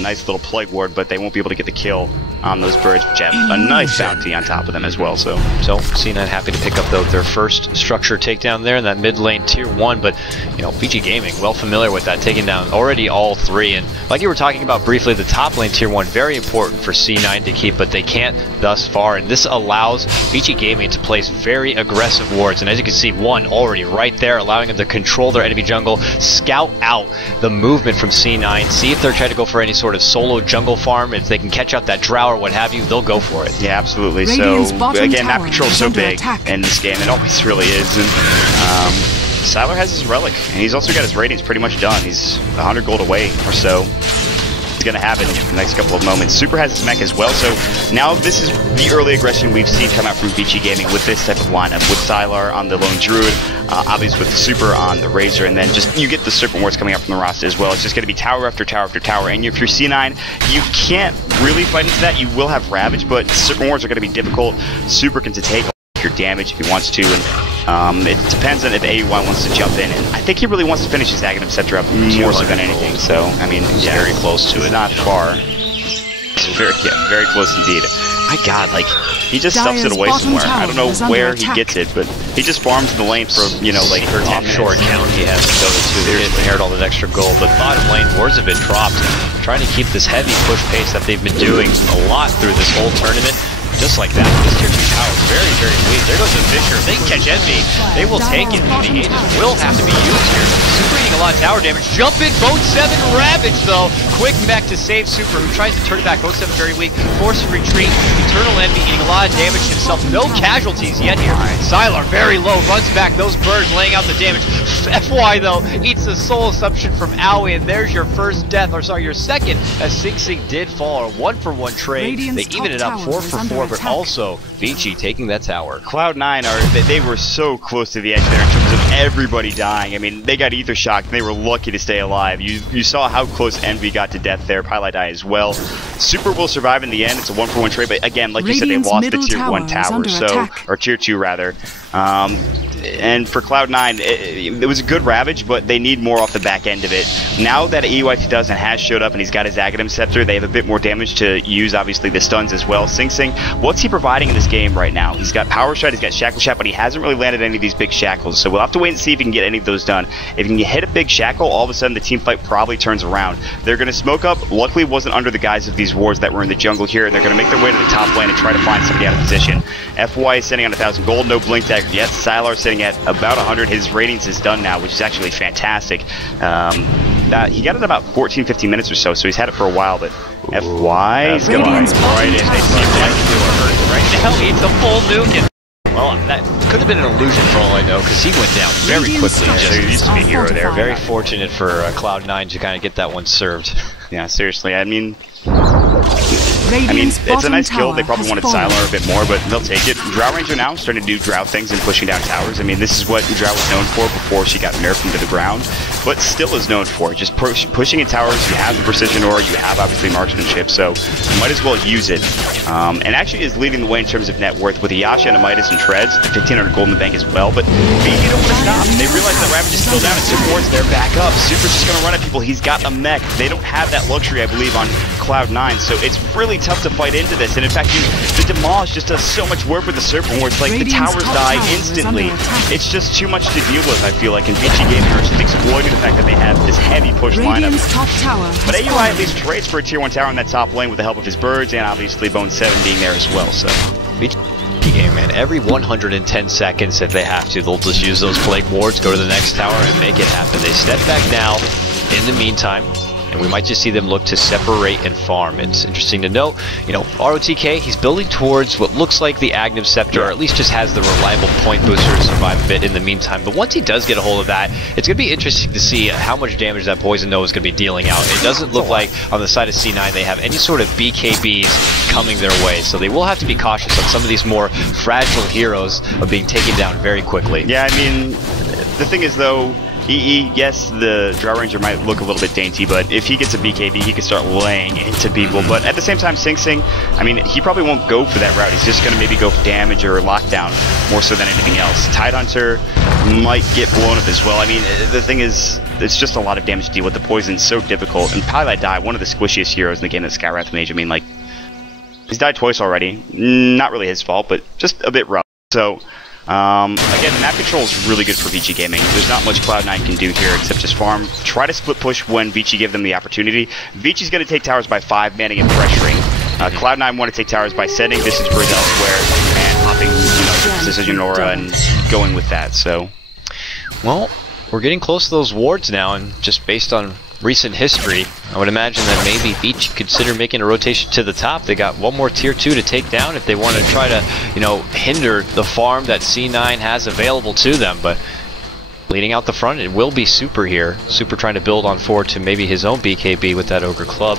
nice little plague ward, but they won't be able to get the kill on those birds, which have a nice bounty on top of them as well. So C9 happy to pick up their first structure takedown there in that mid lane tier 1, but you know, Vici Gaming well familiar with that, taking down already all 3. And like you were talking about briefly, the top lane tier 1 very important for C9 to keep, but they can't thus far, and this allows Vici Gaming to place very aggressive wards. And as you can see, one already right there, allowing them to control their enemy jungle, scout out the movement from C9, see if they're trying to go for any sort of solo jungle farm. If they can catch out that drow or what have you, they'll go for it. Yeah, absolutely. So again, map control is so big in this game. It always really is. And Sylar has his Relic, and he's also got his Radiance pretty much done. He's 100 gold away or so. Going to happen in the next couple of moments. Super has his mech as well, so now this is the early aggression we've seen come out from Vici Gaming with this type of lineup, with Sylar on the Lone Druid, obviously with the Super on the Razor, and then just you get the Serpent Wards coming out from the roster as well. It's just going to be tower after tower after tower, and if you're C9, you can't really fight into that. You will have Ravage, but Serpent Wards are going to be difficult. Super can take your damage if he wants to, and it depends on if AUI wants to jump in, and I think he really wants to finish his Aghanim Scepter up more so than anything. So I mean, yeah, very close to it. Not far. It's very close indeed. My God, like, he just stuffs it away somewhere. I don't know where he gets it, but he just farms the lane for, you know, like for 10 offshore account he has to go to. He inherit all that extra gold, but bottom lane, wards have been dropped. Trying to keep this heavy push pace that they've been doing a lot through this whole tournament. Just like that. This tier 2 tower is very, very weak. There goes the Fisher. If they can catch Envy, they will take it. The Aegis will have to be used here. Super eating a lot of tower damage. Jump in, Boat 7 Ravage though. Quick mech to save Super, who tries to turn it back. Boat 7 very weak. Forced to retreat. Eternal Envy eating a lot of damage himself. No casualties yet here. Sylar very low. Runs back. Those birds laying out the damage. FY though eats the soul assumption from Aoi, and there's your first death, or sorry, your second, as Sing Sing did fall. A 1-for-1 trade. They even it up 4-for-4, but also Vici taking that tower. Cloud9 they were so close to the edge there in terms of everybody dying. I mean, they got ether shocked and they were lucky to stay alive. You saw how close Envy got to death there. Pilot died as well. Super will survive in the end. It's a 1-for-1 trade, but again, like you said, they lost the tier 1 tower, so or tier 2 rather. And for Cloud9, it was a good Ravage, but they need more off the back end of it. Now that EY 2000 has showed up and he's got his Aghanim Scepter, they have a bit more damage to use, obviously, the stuns as well. Sing Sing, what's he providing in this game right now? He's got Power Shot, he's got Shackle Shot, but he hasn't really landed any of these big shackles, so we'll have to wait and see if he can get any of those done. If he can hit a big shackle, all of a sudden the team fight probably turns around. They're going to smoke up. Luckily, it wasn't under the guise of these wards that were in the jungle here, and they're going to make their way to the top lane and try to find somebody out of position. FY is sitting on 1,000 gold, no Blink Dagger yet. Sylar sitting at about 100. His ratings is done now, which is actually fantastic. He got it about 14-15 minutes or so he's had it for a while, but FY is going right in. They see him right now. It's a full nuke. And, well, that could have been an illusion for all I know, because he went down very quickly. So he used to be a hero there. Very fortunate for Cloud9 to kind of get that one served. Yeah, seriously. I mean, it's a nice kill. They probably wanted Sylar a bit more, but they'll take it. Drow Ranger now starting to do Drow things and pushing down towers. I mean, this is what Drow was known for before she got nerfed into the ground, but still is known for. Just pushing in towers. You have the precision aura, you have obviously marksmanship, so you might as well use it. And actually is leading the way in terms of net worth with a Yasha and a Midas and Treads, 1,500 gold in the bank as well, but Vici don't want to stop. They realize that Ravage is still down and supports their back up. Super's just going to run at people. He's got a mech. They don't have that luxury, I believe, on Cloud9, so it's really tough to fight into this. And in fact, the Demolish just does so much work with the Serpent where it's like the towers die instantly. It's just too much to deal with, I feel like, and Vici Gaming are just exploiting the fact that they have this heavy push lineup. But AUI at least trades for a tier 1 tower in that top lane with the help of his birds and obviously Bone 7 being there as well, so. Vici game, man. Every 110 seconds, if they have to, they'll just use those Plague Wards, go to the next tower, and make it happen. They step back now. In the meantime, and we might just see them look to separate and farm. It's interesting to note, you know, ROTK, he's building towards what looks like the Aghanim Scepter, or at least just has the reliable point booster to survive a bit in the meantime. But once he does get a hold of that, it's going to be interesting to see how much damage that Poison Nova is going to be dealing out. It doesn't look like on the side of C9 they have any sort of BKBs coming their way, so they will have to be cautious on some of these more fragile heroes of being taken down very quickly. Yeah, I mean, the thing is though, yes, the Drow Ranger might look a little bit dainty, but if he gets a BKB, he can start laying into people. But at the same time, Sing Sing, I mean, he probably won't go for that route. He's just going to maybe go for damage or lockdown more so than anything else. Tidehunter might get blown up as well. I mean, the thing is, it's just a lot of damage to deal with. The poison's so difficult. And Pilot Die, one of the squishiest heroes in the game, that Skywrath Mage. I mean, like, he's died twice already. Not really his fault, but just a bit rough. So, again, map control is really good for Vici Gaming. There's not much Cloud9 can do here except just farm. Try to split push when Vici give them the opportunity. Vici's going to take towers by 5, manning and pressuring. Cloud9 want to take towers by setting distance bridge elsewhere and popping, you know, precision aura and going with that. So, well, we're getting close to those wards now, and just based on recent history, I would imagine that maybe Vici consider making a rotation to the top. They got one more tier 2 to take down if they want to try to, you know, hinder the farm that C9 has available to them. But leading out the front, it will be Super here. Super trying to build on forward to maybe his own BKB with that Ogre Club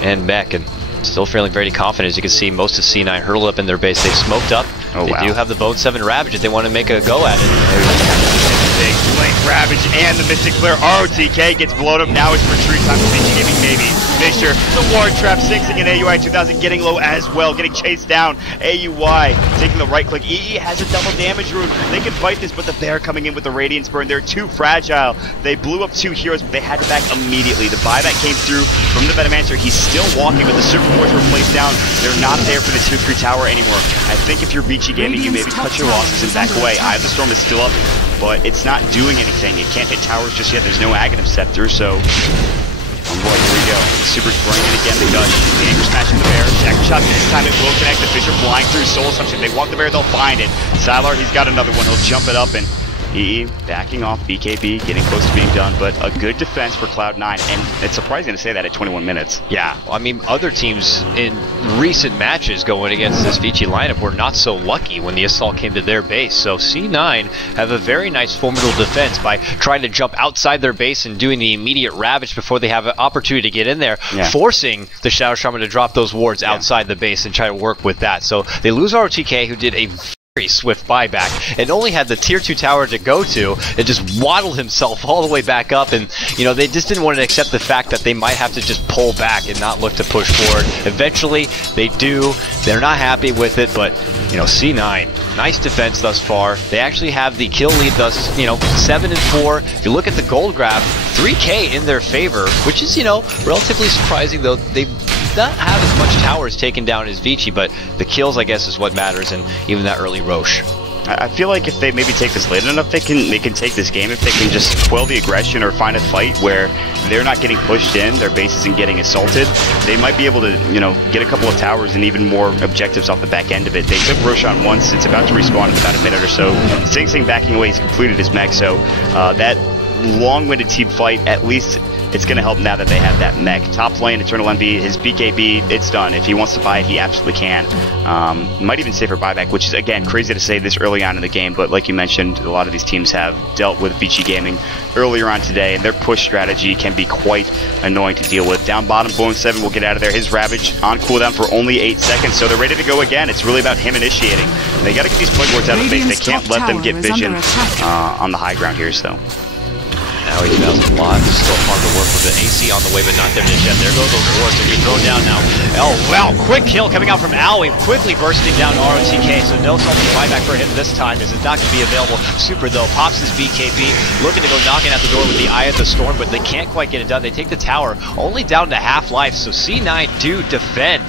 and mech, and still feeling very confident. As you can see, most of C9 hurled up in their base. They've smoked up. They do have the Bone 7 Ravage if they want to make a go at it. big. Blink, Ravage, and the Mystic Flare. ROTK gets blown up. Now it's retreat time for Vici Gaming, maybe. Mixture, the Ward Trap, sinking in AUI 2000, getting low as well, getting chased down. AUI taking the right click. EE has a double damage rune. They can fight this, but the Bear coming in with the Radiance Burn. They're too fragile. They blew up 2 heroes, but they had to back immediately. The buyback came through from the Venomancer. He's still walking, but the Super Force were placed down. They're not there for the 2-3 tower anymore. I think if you're Vici Gaming, you maybe cut your losses and back away. Eye of the Storm is still up, but it's not doing anything. It can't hit towers just yet. There's no Aghanim Scepter, so... Oh boy, here we go. Super bringing it again, the Gush. Danger smashing the Bear. Dagger shot this time, it will connect. The Fisher flying through Soul Assumption. They want the Bear, they'll find it. Sylar, he's got another one. He'll jump it up and EE backing off. BKB getting close to being done, but a good defense for Cloud9, and it's surprising to say that at 21 minutes. Yeah, I mean, other teams in recent matches going against this Vici lineup were not so lucky when the assault came to their base. So C9 have a very nice formidable defense by trying to jump outside their base and doing the immediate ravage before they have an opportunity to get in there, forcing the Shadow Shaman to drop those wards outside the base and try to work with that. So they lose ROTK, who did a very swift buyback and only had the tier 2 tower to go to and just waddled himself all the way back up, and you know, they just didn't want to accept the fact that they might have to just pull back and not look to push forward. Eventually they do. They're not happy with it, but you know, C9, nice defense thus far. They actually have the kill lead thus, you know, 7-4. If you look at the gold grab, 3k in their favor, which is, you know, relatively surprising, though they not have as much towers taken down as Vici, but the kills, I guess, is what matters, and even that early Roche. I feel like if they maybe take this late enough, they can take this game. If they can just quell the aggression or find a fight where they're not getting pushed in, their base isn't getting assaulted, they might be able to, you know, get a couple of towers and even more objectives off the back end of it. They took Roshan once. It's about to respawn in about a minute or so. Sing Sing backing away. He's completed his mech, so that long-winded team fight, at least it's going to help now that they have that mech. Top lane, Eternal Envy, his BKB, it's done. If he wants to buy it, he absolutely can. Might even say for buyback, which is, again, crazy to say this early on in the game, but like you mentioned, a lot of these teams have dealt with Vici Gaming earlier on today, and their push strategy can be quite annoying to deal with. Down bottom, Blown 7 will get out of there. His Ravage on cooldown for only 8 seconds, so they're ready to go again. It's really about him initiating. They got to get these plague wards out of the base. They can't let them get vision on the high ground here, so... Now he smells a lot. Still hard to work with the AC on the way, but not there just yet. There goes those wards. They're being thrown down now. Oh, wow. Quick kill coming out from Owie. Quickly bursting down ROTK, so no salty buyback for him this time, as it's not going to be available. Super, though, pops his BKB, looking to go knocking at the door with the Eye of the Storm, but they can't quite get it done. They take the tower only down to half-life, so C9 do defend.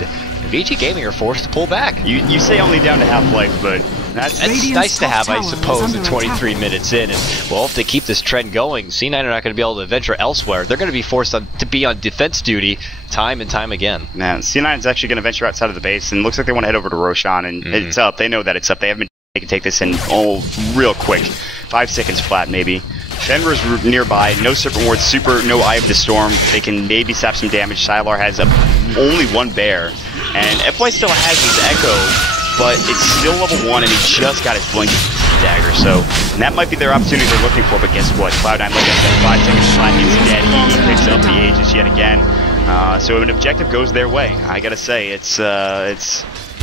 Vici Gaming are forced to pull back. You say only down to half-life, but that's nice to have, I suppose, at 23 minutes in. And, well, if they keep this trend going, C9 are not going to be able to venture elsewhere. They're going to be forced to be on defense duty time and time again. Man, C9 is actually going to venture outside of the base, and looks like they want to head over to Roshan, and it's up. They know that it's up. They haven't been take this in real quick. 5 seconds flat, maybe. Fenrir's nearby, no Serpent Ward, Super, no Eye of the Storm. They can maybe sap some damage. Sylar has only 1 bear, and FY still has his Echo, but it's still level 1, and he just got his Blink Dagger, so that might be their opportunity they're looking for, but guess what? Cloud9, like I said, 5 seconds flat, he's dead, he picks up the Aegis yet again, so an objective goes their way. I gotta say, it's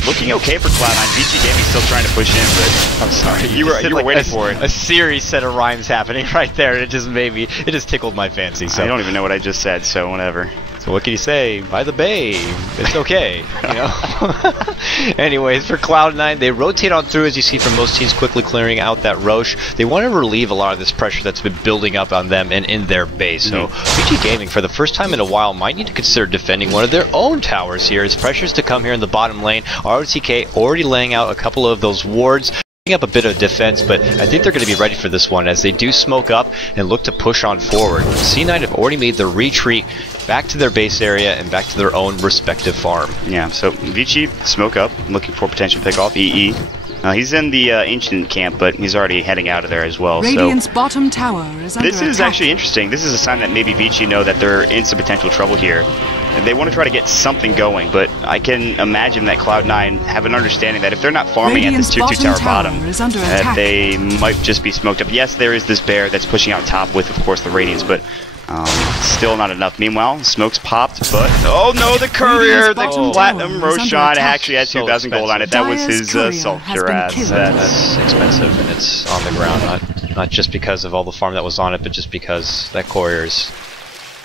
looking okay for Cloud9. Vici Gaming still trying to push in, but I'm sorry, you were waiting for it. A series set of rhymes happening right there. It just tickled my fancy. So I don't even know what I just said, so whatever. So what can you say? By the bay, it's okay, you know. Anyways, for Cloud9, they rotate on through, as you see from most teams, quickly clearing out that Roche. They want to relieve a lot of this pressure that's been building up on them and in their base. So Vici Gaming, for the first time in a while, might need to consider defending one of their own towers here. As pressures to come here in the bottom lane. ROTK already laying out a couple of those wards, up a bit of defense, but I think they're going to be ready for this one as they do smoke up and look to push on forward. C9 have already made the retreat back to their base area and back to their own respective farm. Yeah, so Vici smoke up, looking for potential pickoff. EE. He's in the ancient camp, but he's already heading out of there as well. Radiant's so bottom tower is under this is attack. actually interesting. This is a sign that maybe Vici know that they're in some potential trouble here. They want to try to get something going, but I can imagine that Cloud9 have an understanding that if they're not farming at this 2-2 tower bottom, that they might just be smoked up. Yes, there is this bear that's pushing out top with, of course, the Radiance, but still not enough. Meanwhile, smokes popped, but oh no, the courier, the platinum Roshan actually had 2,000 gold on it. That was his sculpture ass. That's expensive, and it's on the ground, not Not just because of all the farm that was on it, but just because that courier is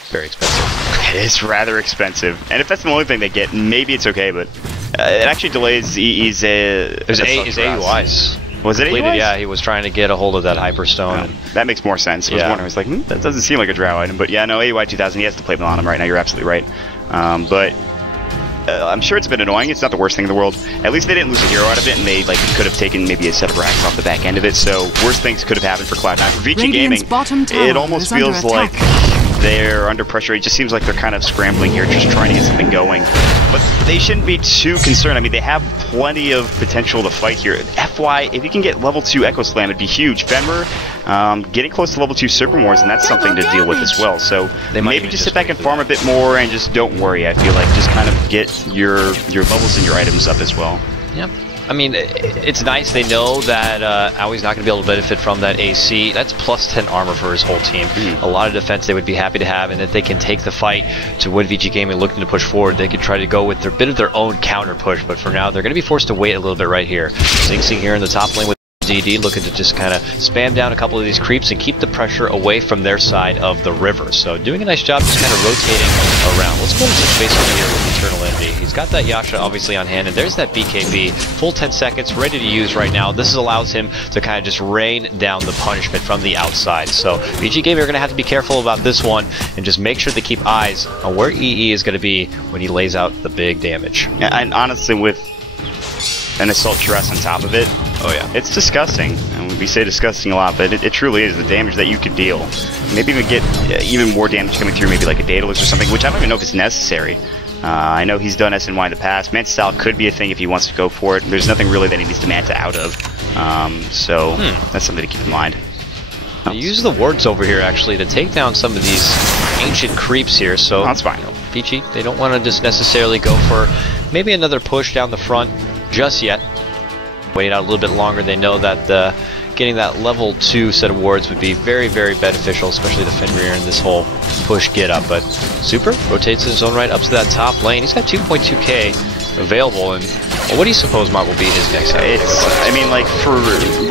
very expensive. It is rather expensive. And if that's the only thing they get, maybe it's okay, but it actually delays EE's AUIs. Was it AUIs? Yeah, he was trying to get a hold of that Hyperstone. That makes more sense. I was wondering, I was like, that doesn't seem like a drow item. But yeah, no, AUI 2000, he has to play on him right now. You're absolutely right. But I'm sure it's been annoying. It's not the worst thing in the world. At least they didn't lose a hero out of it, and they could have taken maybe a set of racks off the back end of it. So worse things could have happened for Cloud9. For Vici Gaming, it almost feels like they're under pressure. It just seems like they're kind of scrambling here, just trying to get something going. But they shouldn't be too concerned. I mean, they have plenty of potential to fight here. FY, if you can get level 2 Echo Slam, it'd be huge. Fenrir, getting close to level 2 Serpent and that's something to deal with as well. So they maybe just sit back and farm a bit more and just don't worry. I feel like just kind of get your levels and your items up as well. Yep. I mean, it's nice. They know that Aui's not going to be able to benefit from that AC. That's plus 10 armor for his whole team. A lot of defense they would be happy to have, and if they can take the fight to win VG Gaming looking to push forward, they could try to go with their bit of their own counter push. But for now, they're going to be forced to wait a little bit right here. Sing here in the top lane with DD looking to just kind of spam down a couple of these creeps and keep the pressure away from their side of the river. So doing a nice job just kind of rotating around. Let's go into space over here with Eternal Envy. He's got that Yasha obviously on hand, and there's that BKB. Full 10 seconds, ready to use right now. This allows him to kind of just rain down the punishment from the outside. So VG Gaming are going to have to be careful about this one and just make sure to keep eyes on where EE is going to be when he lays out the big damage. Yeah, and honestly, with an Assault Cuirass on top of it, oh yeah, it's disgusting. And we say disgusting a lot, but it truly is the damage that you could deal. Maybe even get even more damage coming through, maybe like a Daedalus or something, which I don't even know if it's necessary. I know he's done SNY in the past. Manta Style could be a thing if he wants to go for it. There's nothing really that he needs to Manta out of. So that's something to keep in mind. They use the wards over here actually to take down some of these ancient creeps here. So that's fine. Vici, they don't want to just necessarily go for maybe another push down the front just yet. Wait out a little bit longer. They know that getting that level 2 set of wards would be very, very beneficial, especially the Fenrir in this whole push get up. But Super rotates his own right up to that top lane. He's got 2.2k available, and what do you suppose, Mark, will be his next item? I mean, like, for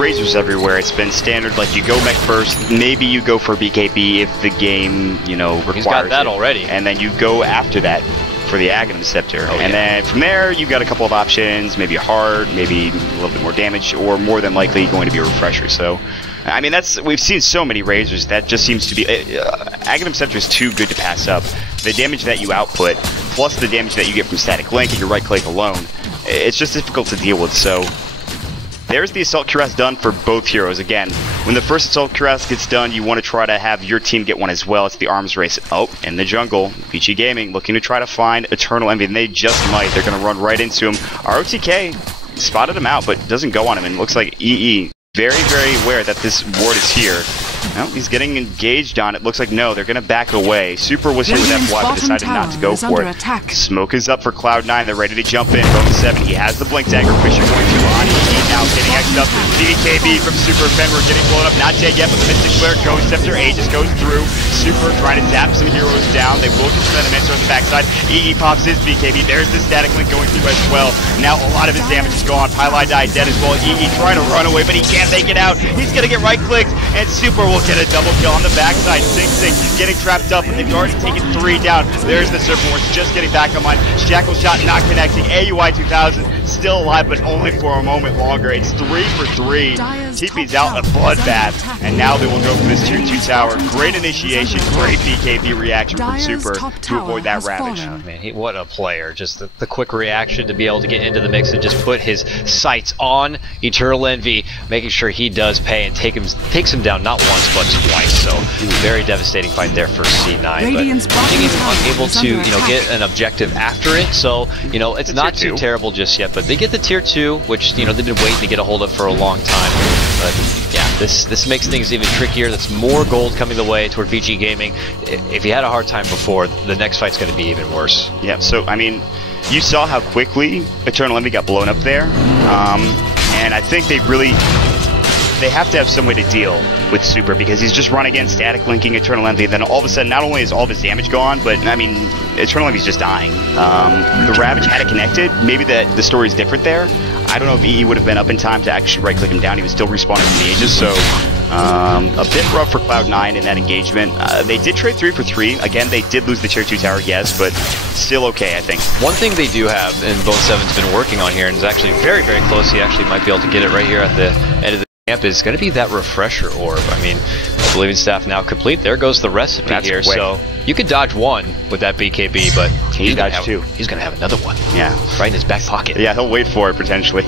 Razors everywhere, it's been standard, like, you go mech first, maybe you go for BKB if the game, you know, requires He's got that it, already. and then you go after that for the Aghanim Scepter. And then from there, you've got a couple of options, maybe a hard, maybe a little bit more damage, or more than likely going to be a refresher. So, I mean, we've seen so many Razors that just seems to be... Aghanim Scepter is too good to pass up. The damage that you output, plus the damage that you get from static link and your right click alone, it's just difficult to deal with. So there's the Assault Cuirass done for both heroes. Again, when the first Assault Cuirass gets done, you want to try to have your team get one as well. It's the arms race. Oh, in the jungle, Vici Gaming looking to try to find Eternal Envy, and they just might. They're going to run right into him. ROTK spotted him out, but doesn't go on him, and it looks like EE very, very aware that this ward is here. No, he's getting engaged on it. Looks like no, they're going to back away. Super was here with FY, but decided not to go for it. Smoke is up for Cloud9. They're ready to jump in. Bonus 7. He has the Blink Dagger. Fisher going to on EE now, getting X'd up. BKB from Super. Fenrir getting blown up. Not dead yet, but the Mystic Flare goes. Scepter A just goes through. Super trying to zap some heroes down. They will get Sentimentor on the backside. EE pops his BKB. There's the Static Link going through as well. Now a lot of his damage is gone. Pylai died dead as well. EE trying to run away, but he can't make it out. He's going to get right clicked, and Super will get a double kill on the backside. Sing getting trapped up, and they've already taken 3 down. There's the Serpent Wars just getting back online. Shackle shot not connecting. AUI 2000 still alive, but only for a moment longer. It's 3 for 3. TP's out, a bloodbath, and now they will go for this tier 2 tower. Great initiation, great BKB reaction from Super to avoid that Ravage. Oh, man, what a player. Just the quick reaction to be able to get into the mix and just put his sights on Eternal Envy, making sure he does pay and takes him down not once but twice. So very devastating fight there for C9. But being unable to get an objective after it, so it's not too terrible just yet. But they get the tier 2, which they've been waiting to get a hold of for a long time. But yeah, this makes things even trickier. That's more gold coming the way toward Vici Gaming. If you had a hard time before, the next fight's going to be even worse. Yeah. So I mean, you saw how quickly Eternal Envy got blown up there, and I think they have to have some way to deal with Super, because he's just running in, static linking Eternal Envy, and then all of a sudden, not only is all of his damage gone, but I mean, Eternal Envy's just dying. The Ravage had it connected. Maybe the story's different there. I don't know if EE would have been up in time to actually right-click him down. He was still respawning from the Aegis, so A bit rough for Cloud9 in that engagement. They did trade 3 for 3. Again, they did lose the tier 2 tower, yes, but still okay, I think. One thing they do have, and Bone7's been working on here, and is actually very, very close. He actually might be able to get it right here at the end of the camp, is going to be that refresher orb. I mean, Believing Staff now complete. There goes the recipe here. Quick. So you could dodge one with that BKB, but he dodged two. He's going to have another one. Yeah. Right in his back pocket. Yeah, he'll wait for it, potentially.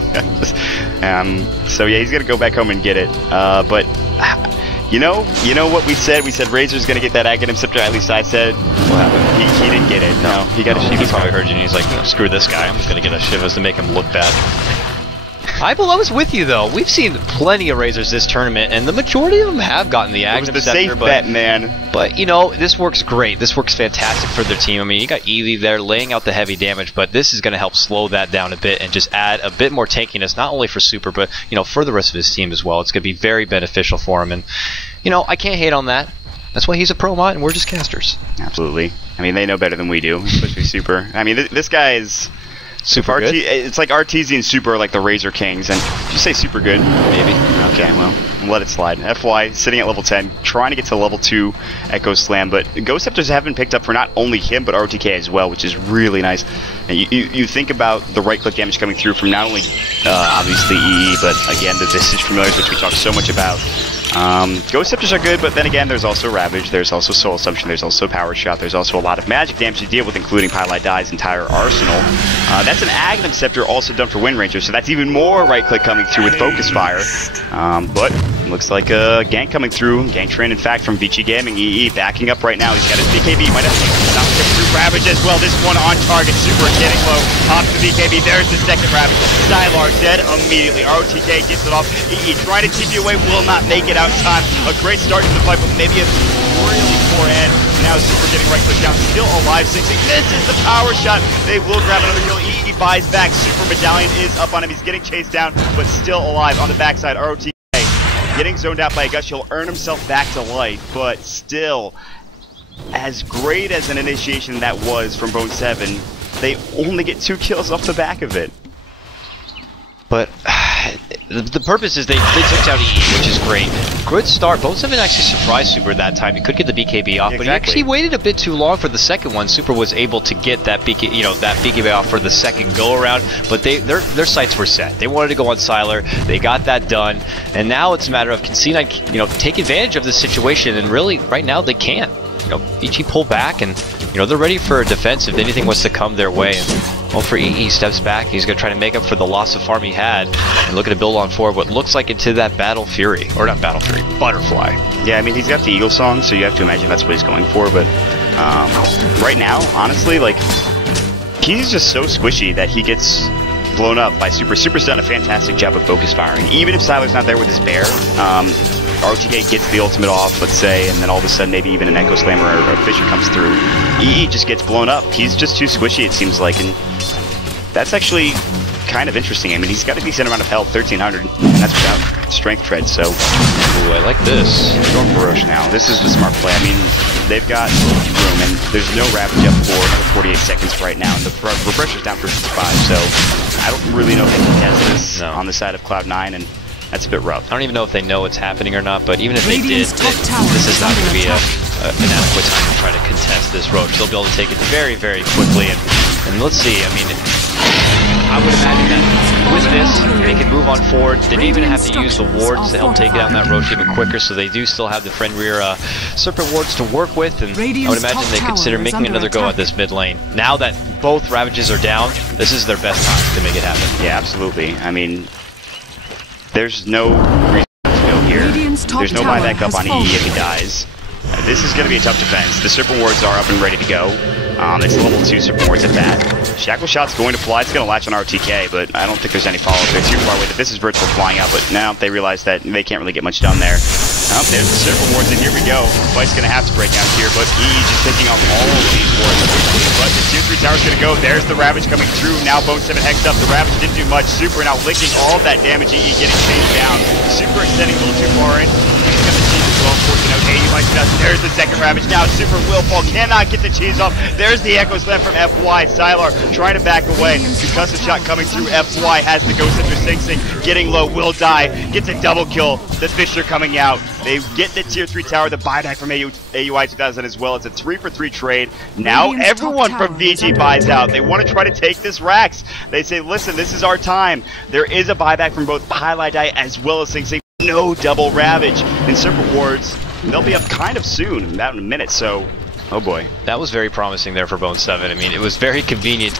So yeah, he's going to go back home and get it. But... You know what we said? We said Razor's gonna get that Aghanim Scepter. At least I said. What happened? He didn't get it. No, he got a Shiva. He probably heard you and he's like, no, screw this guy. I'm just gonna get a Shivas to make him look bad. I was with you though. We've seen plenty of Razors this tournament, and the majority of them have gotten the Aghanim Scepter. It was the safe bet, man. But you know, this works great. This works fantastic for their team. I mean, you got Eevee there laying out the heavy damage, but this is going to help slow that down a bit and just add a bit more tankiness, not only for Super, but you know, for the rest of his team as well. It's going to be very beneficial for him, and you know, I can't hate on that. That's why he's a pro mod and we're just casters. Absolutely. I mean, they know better than we do, especially Super. I mean, this guy is. Super good? It's like RTZ and Super are like the Razor Kings, and did you say super good? Maybe. Okay, well, let it slide. FY sitting at level 10, trying to get to level 2 Echo Slam, but Ghost Scepters have been picked up for not only him, but ROTK as well, which is really nice. And you think about the right-click damage coming through from not only, obviously, EE, but again, the Visage Familiars, which we talk so much about. Ghost Scepters are good, but then again, there's also Ravage, there's also Soul Assumption, there's also Power Shot, there's also a lot of magic damage to deal with, including Pylite Dye's entire arsenal. That's an Aghanim Scepter also done for Wind Ranger, so that's even more right-click coming through with Focus Fire. But looks like a gank coming through. Gank train, in fact, from Vici Gaming. EE backing up right now. He's got his BKB. Might have to stop him through Ravage as well. This one on target. Super getting low. Pops the BKB. There's the second Ravage. Stylar dead immediately. ROTK gets it off. EE trying to TP away. Will not make it out in time. A great start to the fight, but maybe a really poor end. Now Super getting right click down. Still alive. 6. This is the power shot. They will grab another kill. EE buys back. Super Medallion is up on him. He's getting chased down, but still alive. On the backside, ROTK getting zoned out by a Gush. He'll earn himself back to life, but still, as great as an initiation that was from Bone7, they only get 2 kills off the back of it. But the purpose is they took down EE, which is great. Good start. Bone7 actually surprised Super that time. He could get the BKB off, but he actually waited a bit too long for the second one. Super was able to get that BKB off for the second go around, but their sights were set. They wanted to go on Sylar. They got that done, and now it's a matter of can C9 take advantage of this situation, and really right now they can't. Vici pull back, and they're ready for a defense if anything was to come their way. Well, for EE, he steps back. He's going to try to make up for the loss of farm he had and looking to build on forward what looks like into that Battle Fury. Or not Battle Fury, Butterfly. Yeah, I mean, he's got the Eagle Song, so you have to imagine that's what he's going for. But right now, honestly, like, he's just so squishy that he gets blown up by Super. Super's done a fantastic job of focus firing. Even if Sylar's not there with his bear, ROTK gets the ultimate off, let's say, and then all of a sudden maybe even an Echo Slammer or a Fissure comes through. EE just gets blown up. He's just too squishy, it seems like, and that's actually kind of interesting. I mean, he's got a decent amount of health, 1300, and that's without Strength Tread, so... Ooh, I like this. They're going for Roche now. This is the smart play. I mean, they've got room, and there's no Ravage up for another 48 seconds right now, and the refresher's down for 55, so I don't really know if they can test this on the side of Cloud9, and that's a bit rough. I don't even know if they know it's happening or not, but even if they did, this is not going to be an adequate time to try to contest this Roach. They'll be able to take it very, very quickly, and let's see, I mean, I would imagine that with this, they can move on forward. They didn't even have to use the wards to help take down that Roach even quicker, so they do still have the Fenrir Serpent wards to work with, and I would imagine they consider making another go at this mid lane. Now that both Ravages are down, this is their best time to make it happen. Yeah, absolutely. I mean, there's no reason to go here. There's no buyback up on EE if he dies. This is going to be a tough defense. The Serpent Wards are up and ready to go. It's level 2 Serpent Wards at that. Shackle Shot's going to fly. It's going to latch on RTK, but I don't think there's any follow-up. They're too far away. The Visage Birds were flying out, but now they realize that they can't really get much done there. There's the Serpent Wards, and here we go. Fight's going to have to break out here, but EE just picking off all of these wards. But the tier 3 tower's going to go. There's the Ravage coming through. Now Bone7 hexed up. The Ravage didn't do much. Super now licking all of that damage. EE getting chased down. Super extending a little too far in. He's going to see this well. Unfortunately, he might EUI2000. There's the second Ravage. Now Super will fall. Cannot get the cheese off. There's the Echo Slam from FY. Sylar trying to back away. Concussive shot coming through. FY has the Ghost Hunter Sing Sing. Getting low. Will die. Gets a double kill. The Fisher coming out. They get the tier 3 tower. The buyback from EUI2000 as well. It's a 3-for-3 trade. Now everyone from Vici buys out. They want to try to take this Rax. They say, listen, this is our time. There is a buyback from both Pylai as well as Sing Sing. No double Ravage. In Serpent Wards, they'll be up kind of soon, about in a minute, so oh boy. That was very promising there for Bone 7. I mean, it was very convenient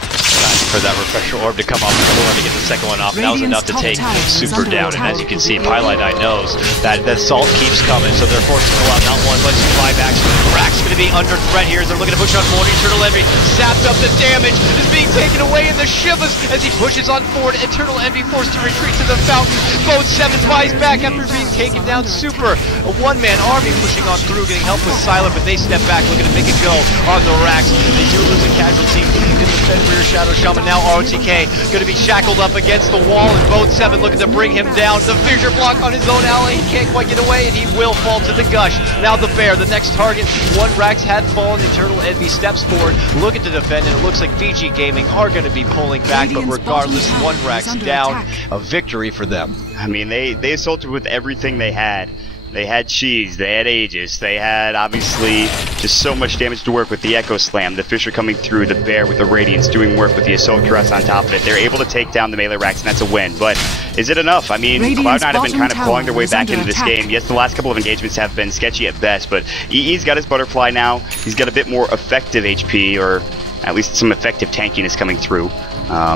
for that Refresher Orb to come off the floor to get the second one off. And that was enough to take Super down. And as you can see, Pylai knows that the Salt keeps coming, so they're forced to pull out not one, but two buybacks. Rax going to be under threat here as they're looking to push on forward. Eternal Envy sapped up. The damage is being taken away in the Shivas as he pushes on forward. Eternal Envy forced to retreat to the fountain. Bone 7 buys back after being taken down. Super, a one-man army pushing on through, getting help with Sylar, but they step back looking to make it go on the Rax. They do lose a casualty in the Fed Rear Shadow Shaman. Now ROTK going to be shackled up against the wall, and Bone 7 looking to bring him down. The fissure block on his own ally. He can't quite get away, and he will fall to the Gush. Now the Bear, the next target. One Rax had fallen. Eternal Envy steps forward, looking to defend, and it looks like Vici Gaming are going to be pulling back, but regardless, one Rax down. A victory for them. I mean, they assaulted with everything they had. They had cheese, they had Aegis, they had obviously just so much damage to work with the Echo Slam, the Fisher coming through, the Bear with the Radiance doing work with the Assault Dress on top of it. They're able to take down the melee Rax, and that's a win. But is it enough? I mean, Cloud9 have been kind of clawing their way back into this game. Yes, the last couple of engagements have been sketchy at best, but EE's got his Butterfly now. He's got a bit more effective HP, or at least some effective tankiness coming through.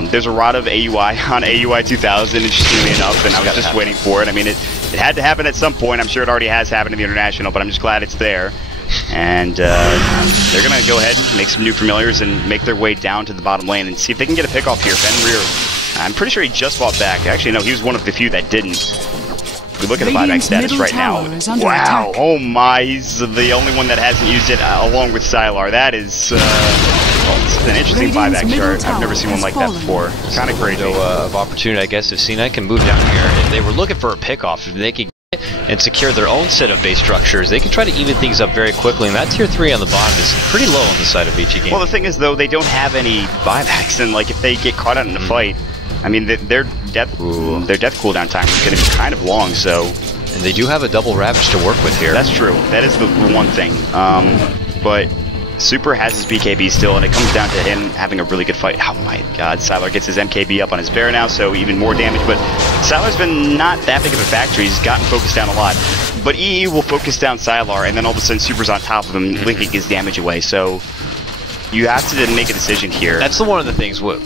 There's a lot of AUI on AUI2000, interestingly enough, and I was just waiting for it. I mean, it had to happen at some point. I'm sure it already has happened in the International, but I'm just glad it's there. And they're going to go ahead and make some new familiars and make their way down to the bottom lane and see if they can get a pick off here. Fenrir, I'm pretty sure he just fought back. Actually, no, he was one of the few that didn't. If we look at the buyback status right now, wow, oh my, he's the only one that hasn't used it along with Sylar. That is, well, this is an interesting buyback chart. I've never seen one like that before. Kind of crazy. Of opportunity, I guess, if C9 can move down here. If they were looking for a pickoff, if they can get and secure their own set of base structures, they can try to even things up very quickly, and that tier 3 on the bottom is pretty low on the side of Vici Gaming. Well, the thing is, though, they don't have any buybacks, and like if they get caught out in a fight, I mean, their death cooldown time is going to be kind of long, so... And they do have a double Ravage to work with here. That's true. That is the one thing. But Super has his BKB still, and it comes down to him having a really good fight. Oh my god, Sylar gets his MKB up on his Bear now, so even more damage, but Sylar's been not that big of a factor. He's gotten focused down a lot. But EE will focus down Sylar, and then all of a sudden Super's on top of him, linking his damage away, so... You have to make a decision here. That's one of the things with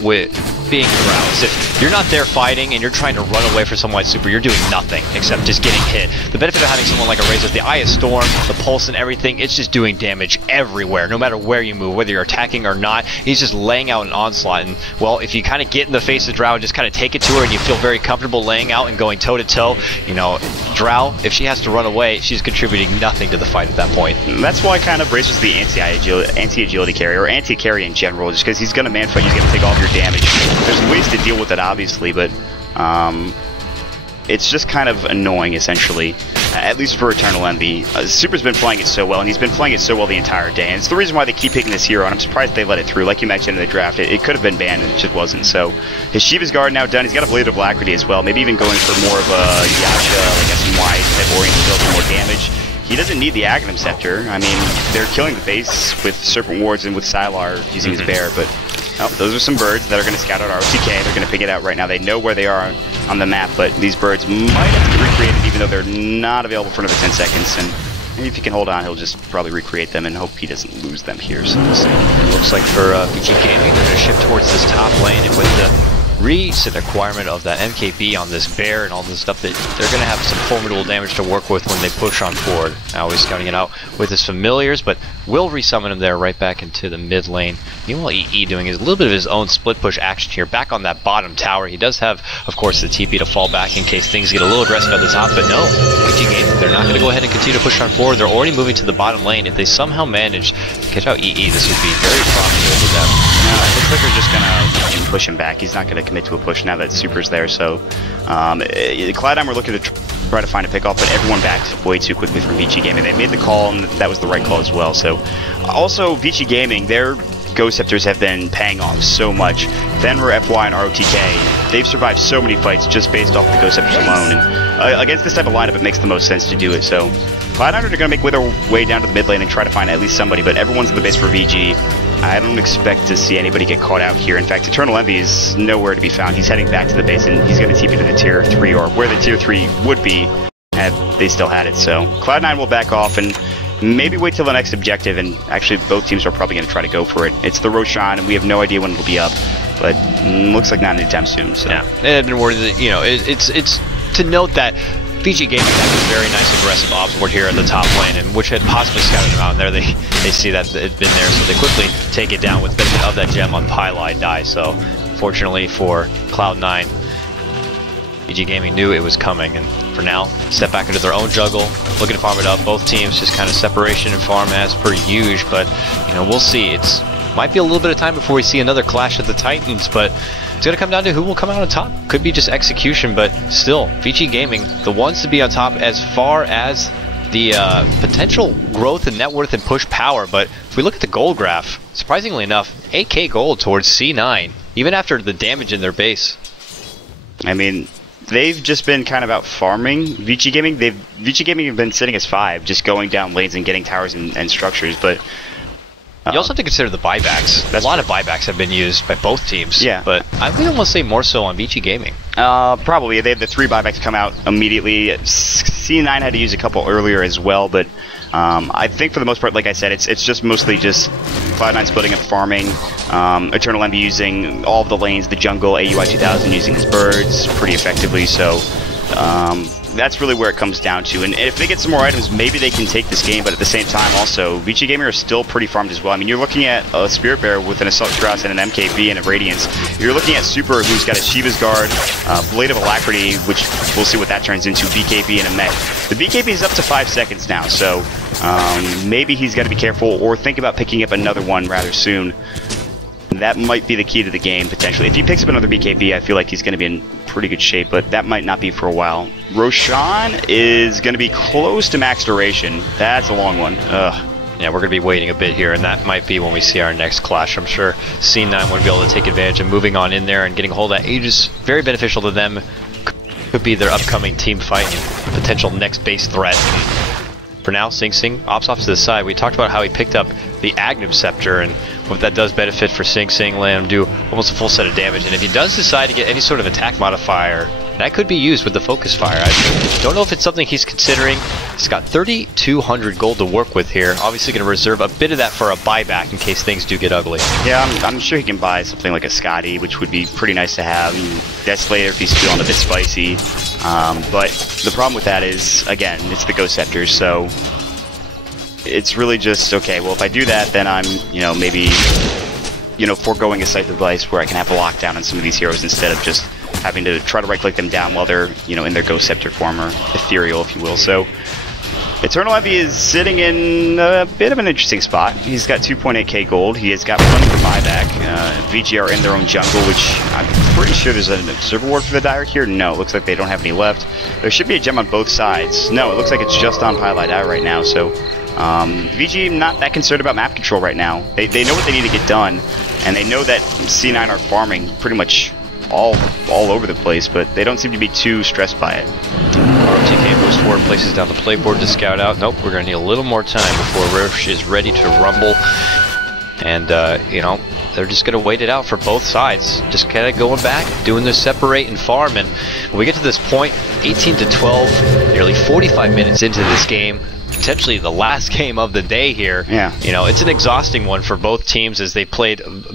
being aroused. If you're not there fighting and you're trying to run away from someone like Super, you're doing nothing except just getting hit. The benefit of having someone like a Razor with the Eye of Storm, the Pulse and everything, it's just doing damage everywhere, no matter where you move, whether you're attacking or not. He's just laying out an onslaught. And, well, if you kind of get in the face of Drow and just kind of take it to her and you feel very comfortable laying out and going toe-to-toe, you know, Drow, if she has to run away, she's contributing nothing to the fight at that point. And that's why kind of Razor's the anti-agility carrier, or anti-carry in general, just because he's going to man-fight, he's going to take all of your damage. There's ways to deal with it, obviously, but it's just kind of annoying, essentially, at least for Eternal Envy. Super's been playing it so well, and he's been playing it so well the entire day, and it's the reason why they keep picking this hero, and I'm surprised they let it through. Like you mentioned in the draft, it could have been banned, and it just wasn't. So his Shiva's Guard now done. He's got a Blade of Alacrity as well, maybe even going for more of a Yasha, like SMY type oriented build for more damage. He doesn't need the Aghanim Scepter. I mean, they're killing the base with Serpent Wards and with Sylar using his Bear, but those are some birds that are going to scout out ROTK. They're going to pick it out right now. They know where they are on the map, but these birds might have to be recreated even though they're not available for another 10 seconds. And maybe if he can hold on, he'll just probably recreate them and hope he doesn't lose them here. So we'll see. It looks like for Vici Gaming, they're going to shift towards this top lane, and with the recent acquirement of that MKB on this Bear and all this stuff, that they're going to have some formidable damage to work with when they push on forward. Now he's scouting it out with his familiars, but will resummon him there right back into the mid lane. Meanwhile, EE doing a little bit of his own split push action here, back on that bottom tower. He does have, of course, the TP to fall back in case things get a little aggressive at the top, but no, Vici Gaming, they're not going to go ahead and continue to push on forward. They're already moving to the bottom lane. If they somehow manage to catch out EE, this would be very profitable for them. It looks like they're just going to push him back. He's not going to commit to a push now that Super's there, so Cloud9 we're looking to try to find a pickoff, but everyone backed way too quickly from Vici Gaming. They made the call, and that was the right call as well. So, also, Vici Gaming, their Ghost Scepters have been paying off so much. Fenrir, FY, and ROTK, they've survived so many fights just based off the Ghost Scepters alone. And against this type of lineup, it makes the most sense to do it. So, Cloud9 are going to make their way down to the mid lane and try to find at least somebody, but everyone's in the base for VG. I don't expect to see anybody get caught out here. In fact, Eternal Envy is nowhere to be found. He's heading back to the base, and he's going to TP to the tier 3, or where the tier 3 would be had they still had it. So Cloud9 will back off and maybe wait till the next objective, and actually both teams are probably going to try to go for it. It's the Roshan, and we have no idea when it'll be up, but looks like not anytime soon. So. Yeah, it had been worth it. You know, it's to note that Vici Gaming had a very nice aggressive ops board here at the top lane, and which had possibly scouted them out, and there they see that it had been there, so they quickly take it down with the benefit of that gem on Pylai die. So fortunately for Cloud9, Vici Gaming knew it was coming, and for now, step back into their own jungle, looking to farm it up. Both teams just kind of separation and farm as per usual, but you know, we'll see. It's might be a little bit of time before we see another clash of the Titans, but it's going to come down to who will come out on top. Could be just execution, but still, Vici Gaming, the ones to be on top as far as the potential growth in net worth and push power. But if we look at the gold graph, surprisingly enough, 8k gold towards C9, even after the damage in their base. I mean, they've just been kind of out farming. Vici Gaming have been sitting as 5, just going down lanes and getting towers and structures, but you also have to consider the buybacks. A lot of buybacks have been used by both teams. Yeah. But I would almost say more so on Vici Gaming. Probably. They had the 3 buybacks come out immediately. C9 had to use a couple earlier as well, but I think for the most part, like I said, it's just mostly just Cloud9 splitting and farming, Eternal Envy using all of the lanes, the jungle, AUI 2000 using his birds pretty effectively, so that's really where it comes down to. And if they get some more items, maybe they can take this game, but at the same time also, Vici Gaming are still pretty farmed as well. I mean, you're looking at a Spirit Bear with an Assault Strauss and an MKB and a Radiance. You're looking at Super, who's got a Shiva's Guard, Blade of Alacrity, which we'll see what that turns into, BKB and a Mech. The BKB is up to 5 seconds now, so maybe he's got to be careful or think about picking up another one rather soon. That might be the key to the game, potentially. If he picks up another BKB, I feel like he's going to be in pretty good shape, but that might not be for a while. Roshan is going to be close to max duration. That's a long one. Ugh. Yeah, we're going to be waiting a bit here, and that might be when we see our next clash. I'm sure C9 would be able to take advantage of moving on in there and getting a hold of that Aegis. Very beneficial to them. Could be their upcoming team fight and potential next base threat. For now, Sing Sing ops off to the side. We talked about how he picked up the Agnum Scepter and what that does benefit for Sing Sing, letting him do almost a full set of damage. And if he does decide to get any sort of attack modifier, that could be used with the Focus Fire. I don't know if it's something he's considering. He's got 3,200 gold to work with here. Obviously going to reserve a bit of that for a buyback in case things do get ugly. Yeah, I'm sure he can buy something like a Scotty, which would be pretty nice to have. Desolator if he's feeling a bit spicy. But the problem with that is, again, it's the Ghost Scepters, so it's really just, okay, well, if I do that, then I'm, maybe, foregoing a Scythe of Vice where I can have a lockdown on some of these heroes instead of just having to try to right-click them down while they're, in their Ghost Scepter form, or ethereal, if you will. So Eternal Envy is sitting in a bit of an interesting spot. He's got 2.8k gold. He has got plenty of buyback. VG are in their own jungle, which I'm pretty sure there's an Observer Ward for the Dire here. No, it looks like they don't have any left. There should be a gem on both sides. No, it looks like it's just on Pylai Dire right now, so VG not that concerned about map control right now. They know what they need to get done, and they know that C9 are farming pretty much all over the place, but they don't seem to be too stressed by it. RTK moves forward, places down the playboard to scout out. Nope, we're going to need a little more time before Roche is ready to rumble. And, they're just going to wait it out for both sides. Just kind of going back, doing the separate and farm. And when we get to this point, 18 to 12, nearly 45 minutes into this game, potentially the last game of the day here. Yeah. It's an exhausting one for both teams as they played a lot of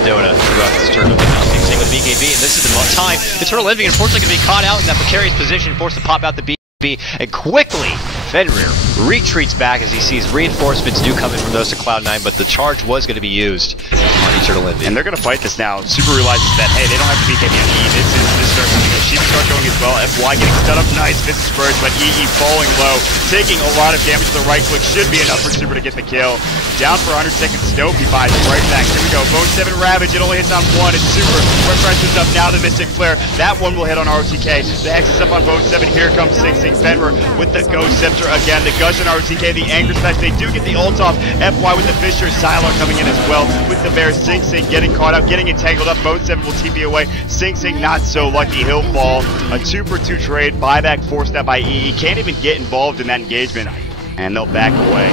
Dota throughout this tournament. Same with BKB, and this is the time. Eternal Envy unfortunately going to be caught out in that precarious position, forced to pop out the BKB, and quickly Fenrir retreats back as he sees reinforcements do come in from those to Cloud9, but the charge was going to be used on Eternal Envy. And they're going to fight this now. Super realizes that, hey, they don't have to be KP on EE. This starts to go. Sheep start going as well. FY getting set up nice. This is Spurs, but EE falling low, taking a lot of damage. The right click should be enough for Super to get the kill. Down for 100 seconds. Stope, he buys it right back. Here we go. Bone 7 Ravage. It only hits on one. It's Super. Where pressure's up now. The Mystic Flare. That one will hit on ROTK. The Hex is up on Bone 7. Here comes Sing Sing Fenrir with the Ghost Scepter again. The Gush on ROTK. The Anger Smash. They do get the ult off. FY with the Fisher. Sylar coming in as well with the Bear. Sing Sing getting caught up, getting entangled up. Bone 7 will TP away. Sing Sing not so lucky. He'll fall. A 2-for-2 trade. Buyback forced out by EE. Can't even get involved in that engagement. And they'll back away.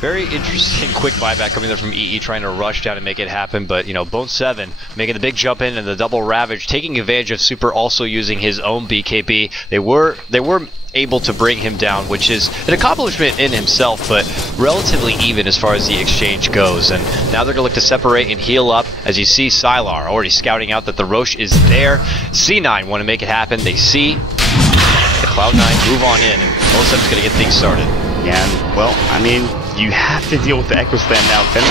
Very interesting quick buyback coming there from EE, trying to rush down and make it happen, but you know, Bone 7 making the big jump in and the double Ravage, taking advantage of Super also using his own BKB. They were able to bring him down, which is an accomplishment in himself, but relatively even as far as the exchange goes. And now they're going to look to separate and heal up as you see Sylar already scouting out that the Roche is there. C9 want to make it happen. They see the Cloud9 move on in, and Bone 7's going to get things started. Yeah, and, well, I mean, you have to deal with the Echo Slam now. Fenrir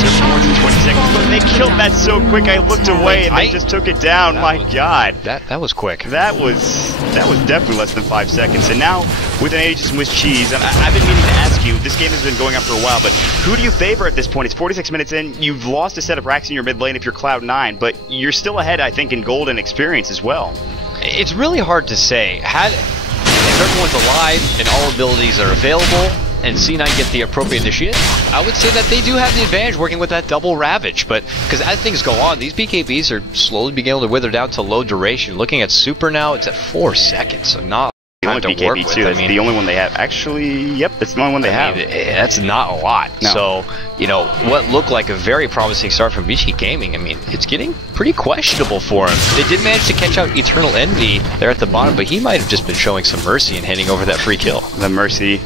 surfboards in 20 seconds, but they killed that so quick. I looked away and they just took it down. My God, that was quick. That was definitely less than 5 seconds. And now with an Aegis with Cheese, and I've been meaning to ask you. This game has been going on for a while, but who do you favor at this point? It's 46 minutes in. You've lost a set of racks in your mid lane if you're Cloud9, but you're still ahead, I think, in gold and experience as well. It's really hard to say. If everyone's alive and all abilities are available, and C9 get the appropriate initiative, I would say that they do have the advantage working with that double Ravage. But because as things go on, these BKBs are slowly beginning to wither down to low duration. Looking at Super now, it's at 4 seconds, so not the only BKB too. That's the only one they have. Actually, yep, that's the only one they have. That's not a lot. No. So, you know, what looked like a very promising start from Vici Gaming, I mean, it's getting pretty questionable for him. They did manage to catch out Eternal Envy there at the bottom, but he might have just been showing some mercy and handing over that free kill. The mercy.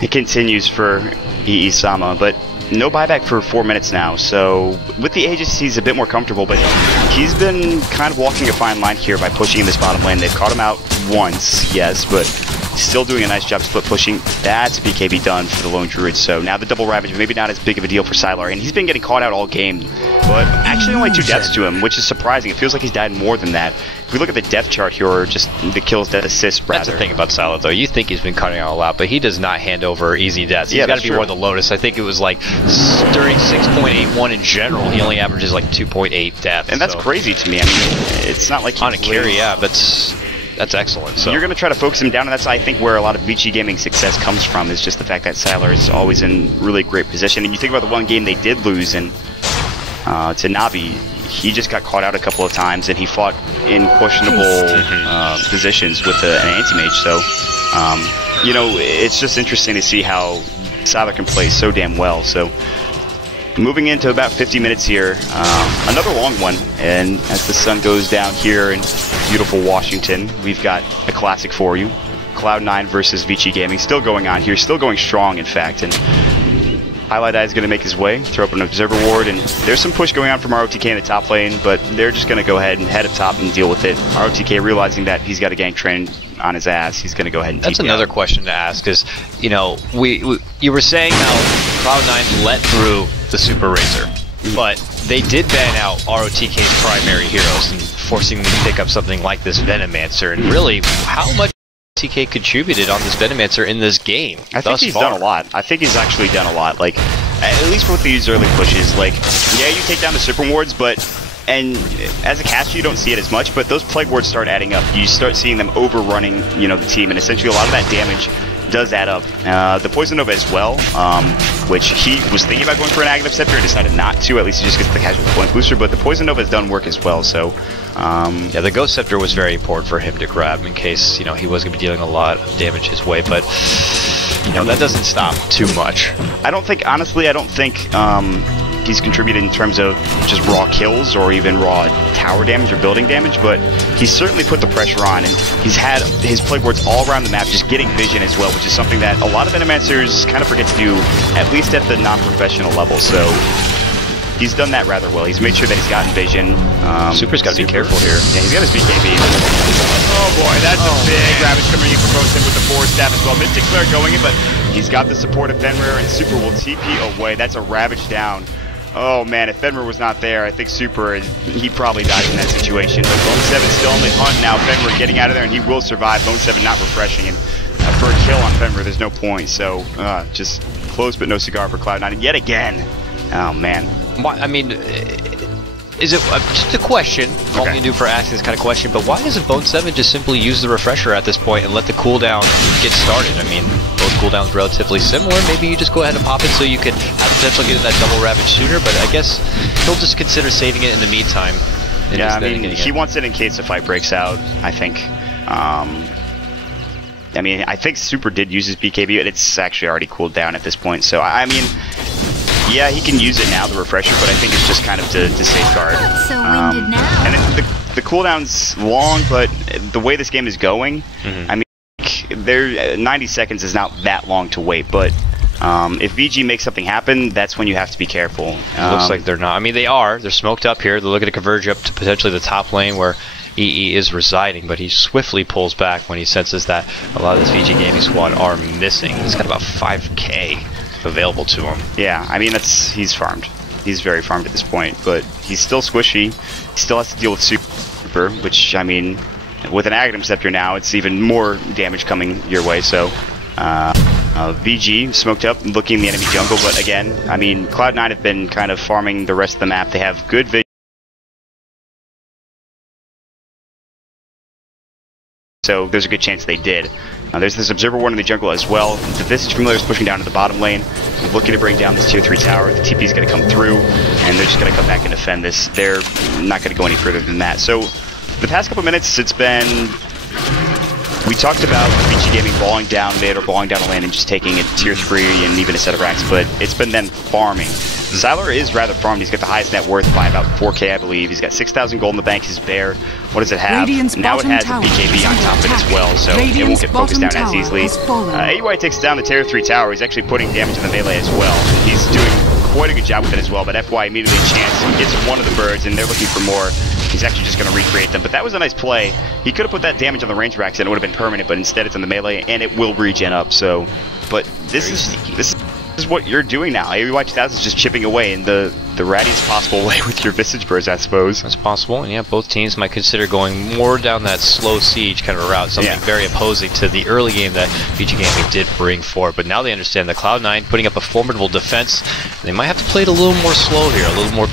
It continues for EE Sama, but no buyback for 4 minutes now. So with the Aegis, he's a bit more comfortable, but he's been kind of walking a fine line here by pushing in this bottom lane. They've caught him out once, yes, but still doing a nice job split pushing. That's BKB done for the Lone Druid. So now the double Ravage, maybe not as big of a deal for Sylar, and he's been getting caught out all game, but actually only 2 deaths to him, which is surprising. It feels like he's died more than that. If we look at the death chart here, or just the kills, death assists, rather. That's the thing about Sylar, though. You think he's been cutting out a lot, but he does not hand over easy deaths. He's got to be more the Lotus. I think it was like during 6.81 in general, he only averages like 2.8 deaths. And that's crazy to me. I mean, it's not like he's on a carry, yeah, but that's excellent. So you're going to try to focus him down, and that's, I think, where a lot of Vici Gaming success comes from, is just the fact that Sylar is always in really great position. And you think about the one game they did lose to Navi, he just got caught out a couple of times, and he fought in questionable positions with an anti-mage. So, you know, it's just interesting to see how Sylar can play so damn well. So, moving into about 50 minutes here, another long one, and as the sun goes down here in beautiful Washington, we've got a classic for you. Cloud9 versus Vici Gaming, still going on here, still going strong, in fact, and Highlight Eye is going to make his way, throw up an Observer Ward, and there's some push going on from ROTK in the top lane, but they're just going to go ahead and head up top and deal with it. ROTK realizing that he's got a gank train on his ass, he's going to go ahead and That's another question to ask, is, you know, you were saying how Cloud9 let through the Super Razor, but they did ban out ROTK's primary heroes and forcing them to pick up something like this Venomancer, and really, how much ROTK contributed on this Venomancer in this game? I think he's done a lot. I think he's actually done a lot. Like, at least with these early pushes, like, yeah, you take down the Super Wards, but, and as a caster you don't see it as much, but those Plague Wards start adding up. You start seeing them overrunning, you know, the team, and essentially a lot of that damage does add up. The Poison Nova as well, which he was thinking about going for an Aghanim Scepter and decided not to. At least he just gets the casual point booster, but the Poison Nova has done work as well. So yeah, the Ghost Scepter was very important for him to grab in case, you know, he was going to be dealing a lot of damage his way, but you know, that doesn't stop too much. I don't think, honestly, I don't think he's contributed in terms of just raw kills or even raw tower damage or building damage, but he's certainly put the pressure on, and he's had his Plague Wards all around the map just getting vision as well, which is something that a lot of Venomancers kind of forget to do, at least at the non-professional level. So he's done that rather well. He's made sure that he's gotten vision. Super's got to be careful here. Yeah, he's got his BKB. Oh boy, that's a big Ravage coming in from Rosen with the forward stab as well. Mystic Flare going in, but he's got the support of Fenrir, and Super will TP away. That's a Ravage down. Oh man, if Fenrir was not there, I think Super, he probably died in that situation. But Bone 7 still on the hunt now. Fenrir getting out of there, and he will survive. Bone 7 not refreshing, and for a kill on Fenrir, there's no point. So just close but no cigar for Cloud9, and yet again. Oh man. I mean, is it just a question? Call me new for asking this kind of question, but why doesn't Bone 7 just simply use the refresher at this point and let the cooldown get started? I mean, both cooldowns relatively similar. Maybe you just go ahead and pop it so you could have the potential to get in that double Ravage sooner, but I guess he'll just consider saving it in the meantime. Yeah, I mean, he wants it in case the fight breaks out, I think. I mean, I think Super did use his BKB, but it's actually already cooled down at this point, so I mean, yeah, he can use it now, the refresher, but I think it's just kind of to safeguard. So winded now. And the cooldown's long, but the way this game is going, I mean, 90 seconds is not that long to wait, but if VG makes something happen, that's when you have to be careful. It looks like they're not. I mean, they are. They're smoked up here. They're looking to converge up to potentially the top lane where EE is residing, but he swiftly pulls back when he senses that a lot of this VG gaming squad are missing. He's got about 5k available to him. Yeah, I mean, he's farmed. He's very farmed at this point, but he's still squishy. He still has to deal with Super, which, I mean, with an Aghanim Scepter now, it's even more damage coming your way, so VG smoked up looking in the enemy jungle, but again, I mean, Cloud9 have been kind of farming the rest of the map. They have good vision, so there's a good chance they did. There's this Observer Ward in the jungle as well. The Visage Familiar is pushing down to the bottom lane, looking to bring down this tier 3 tower. The TP is going to come through, and they're just going to come back and defend this. They're not going to go any further than that. So the past couple minutes, it's been... We talked about Vici Gaming balling down mid or balling down a lane and just taking a tier 3 and even a set of racks, but it's been them farming. Sylar is rather farmed. He's got the highest net worth by about 4k, I believe. He's got 6,000 gold in the bank. He's bare. What does it have? Radiant's now it has a tower BKB on top of it as well, so it won't get focused down as easily. AUI takes down the tier 3 tower. He's actually putting damage in the melee as well. He's doing quite a good job with it as well, but FY immediately chance gets one of the birds, and they're looking for more. He's actually just going to recreate them, but that was a nice play. He could have put that damage on the range racks and it would have been permanent, but instead it's on the melee, and it will regen up, so... But this is what you're doing now. AUI 2000 is just chipping away in the rattiest possible way with your Visage Birds, I suppose. That's possible, and yeah, both teams might consider going more down that slow siege kind of a route, something very opposing to the early game that Vici Gaming did bring forward. But now they understand that Cloud9 putting up a formidable defense. They might have to play it a little more slow here, a little more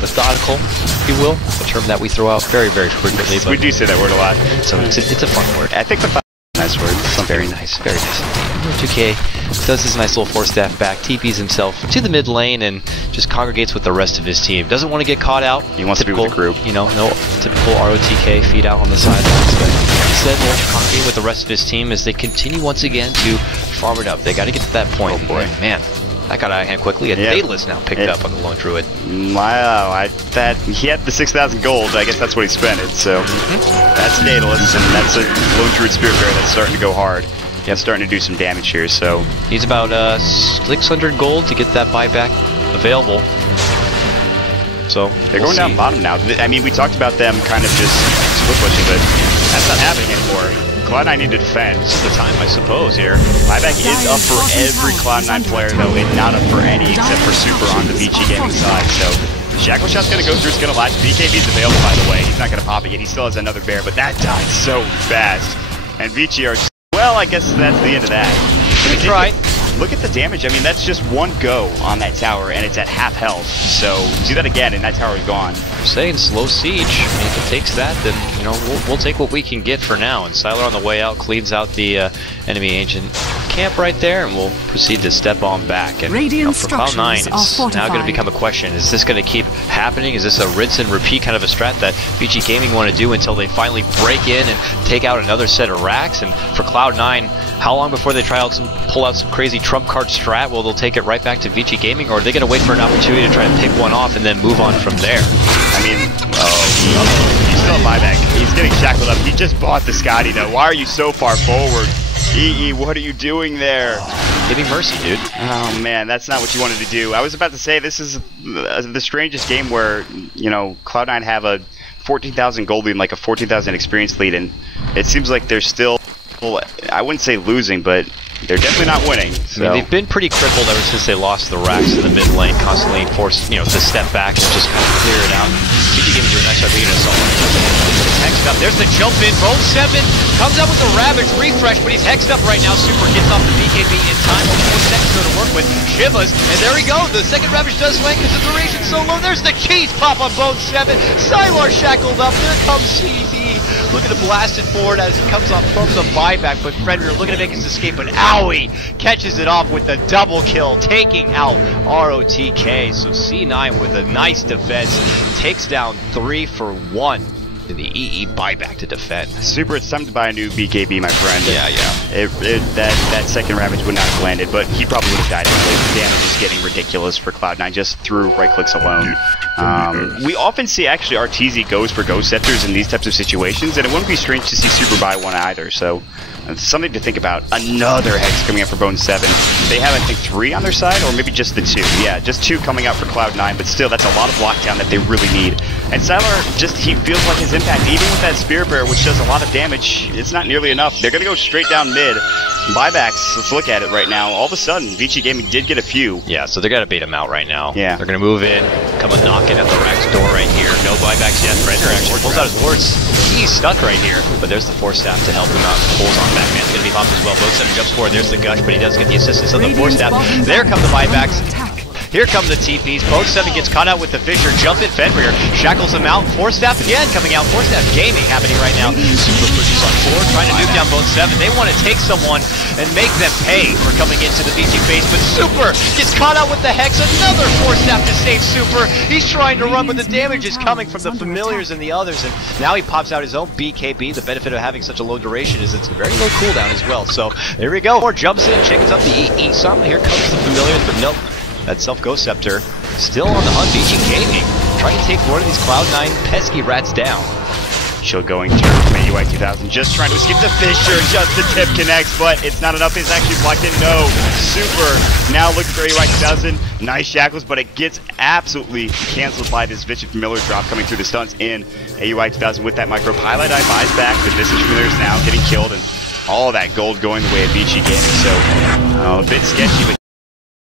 methodical, if you will, a term that we throw out very, very frequently. But we do say that word a lot. So it's a fun word. I think the nice word. Very nice, very nice. 2K does his nice little 4-staff back, TPs himself to the mid lane, and just congregates with the rest of his team. Doesn't want to get caught out. He wants to be with the group. You know, no typical ROTK feed out on the sidelines, but instead will congregate with the rest of his team as they continue once again to farm it up. They got to get to that point. Oh boy, man. That got out of hand quickly. A Daedalus now picked up on the Lone Druid. Wow, he had the 6,000 gold. I guess that's what he spent it. So that's Daedalus, and that's a Lone Druid Spirit Bearer that's starting to go hard. Yeah, starting to do some damage here. So he's about 600 gold to get that buyback available. So they're going down bottom now. I mean, we talked about them kind of just split pushing, but that's not happening anymore. Cloud9 need to defend. This is the time, I suppose, here. Buyback is up for every Cloud9 player, though, and not up for any except for Super on the Vici Gaming side. So Shackle Shot's going to go through. It's going to latch. BKB's available, by the way. He's not going to pop it yet. He still has another bear, but that died so fast. And Vici are just, well, I guess that's the end of that. Good try. Look at the damage. I mean, that's just one go on that tower, and it's at half health. So do that again, and that tower is gone. I'm saying slow siege. I mean, if it takes that, then you know we'll take what we can get for now. And Sylar on the way out cleans out the enemy ancient camp right there, and we'll proceed to step on back. And for Cloud9, it's now going to become a question: is this going to keep happening? Is this a rinse and repeat kind of a strat that Vici Gaming want to do until they finally break in and take out another set of racks? And for Cloud9, how long before they pull out some crazy trump card strat? Well, they'll take it right back to Vici Gaming, or are they going to wait for an opportunity to try and pick one off and then move on from there? I mean, he's still a buyback. He's getting shackled up. He just bought the Scotty, though. Why are you so far forward? EE, what are you doing there? Give me mercy, dude. Oh man, that's not what you wanted to do. I was about to say this is the strangest game where, you know, Cloud9 have a 14,000 gold lead and like a 14,000 experience lead, and it seems like they're still, I wouldn't say losing, but they're definitely not winning. So. I mean, they've been pretty crippled ever since they lost the racks in the mid lane, constantly forced, to step back and just kind of clear it out. Vici Gaming doing a nice job beating us all. Hexed up. There's the jump in. Bone 7 comes out with the Ravage refresh, but he's hexed up right now. Super gets off the BKB in time. Only 4 seconds to work with. Shivas, and there we go. The second Ravage does land because the duration's so low. There's the cheese pop on Bone 7. Sylar shackled up. There comes CZ. Looking to blast it forward as he comes up from the buyback, but Frederick looking to make his escape, but Owie catches it off with the double kill, taking out ROTK. So C9 with a nice defense takes down 3 for 1 in the EE buyback to defend. Super, it's time to buy a new BKB, my friend. Yeah. That second Ravage would not have landed, but he probably would have died anyway. The damage is getting ridiculous for Cloud9 just through right clicks alone. We often see actually RTZ goes for Ghost Scepters in these types of situations, and it wouldn't be strange to see Super buy one either, so it's something to think about. Another Hex coming out for Bone 7. They have, I think, 3 on their side, or maybe just the 2. Yeah, just 2 coming out for Cloud9, but still, that's a lot of lockdown that they really need. And Sylar, he feels like his impact, even with that Spirit Bearer, which does a lot of damage, it's not nearly enough. They're going to go straight down mid. Buybacks, let's look at it right now. All of a sudden, Vici Gaming did get a few. Yeah, so they're going to bait him out right now. Yeah. They're going to move in, come a knocking at the Rack's door right here. No buybacks yet. Fredner actually pulls out his wards. He's stuck right here, but there's the Force Staff to help him out. Pulls on Batman. It's going to be popped as well. Both center jumps forward. There's the Gush, but he does get the assistance of the Force Staff. There come the buybacks. Here come the TPs. Both 7 gets caught out with the Fisher. Jump in Fenrir. Shackles him out. Force Staff again coming out. Force Staff gaming happening right now. Super pushes on 4, trying to nuke down Bone 7. They want to take someone and make them pay for coming into the Vici base, but Super gets caught out with the Hex. Another Force Staff to save Super. He's trying to run, but the damage is coming from the familiars and the others, and now he pops out his own BKB. The benefit of having such a low duration is it's a very low cooldown as well. So there we go. More jumps in, chickens up the EE. Some here comes the familiars, but nope. That Self-Ghost Scepter still on the hunt. Vici Gaming trying to take one of these Cloud9 pesky rats down. Shield going through from AUI 2000, just trying to escape the Fisher, just the tip connects, but it's not enough. It's actually blocked in. No, Super now looking for AUI 2000. Nice shackles, but it gets absolutely canceled by this Vici Familiar drop coming through the stunts in AUI 2000 with that micro. Highlight Eye buys back, but this Familiar is now getting killed, and all that gold going the way of Vici Gaming. So a bit sketchy, but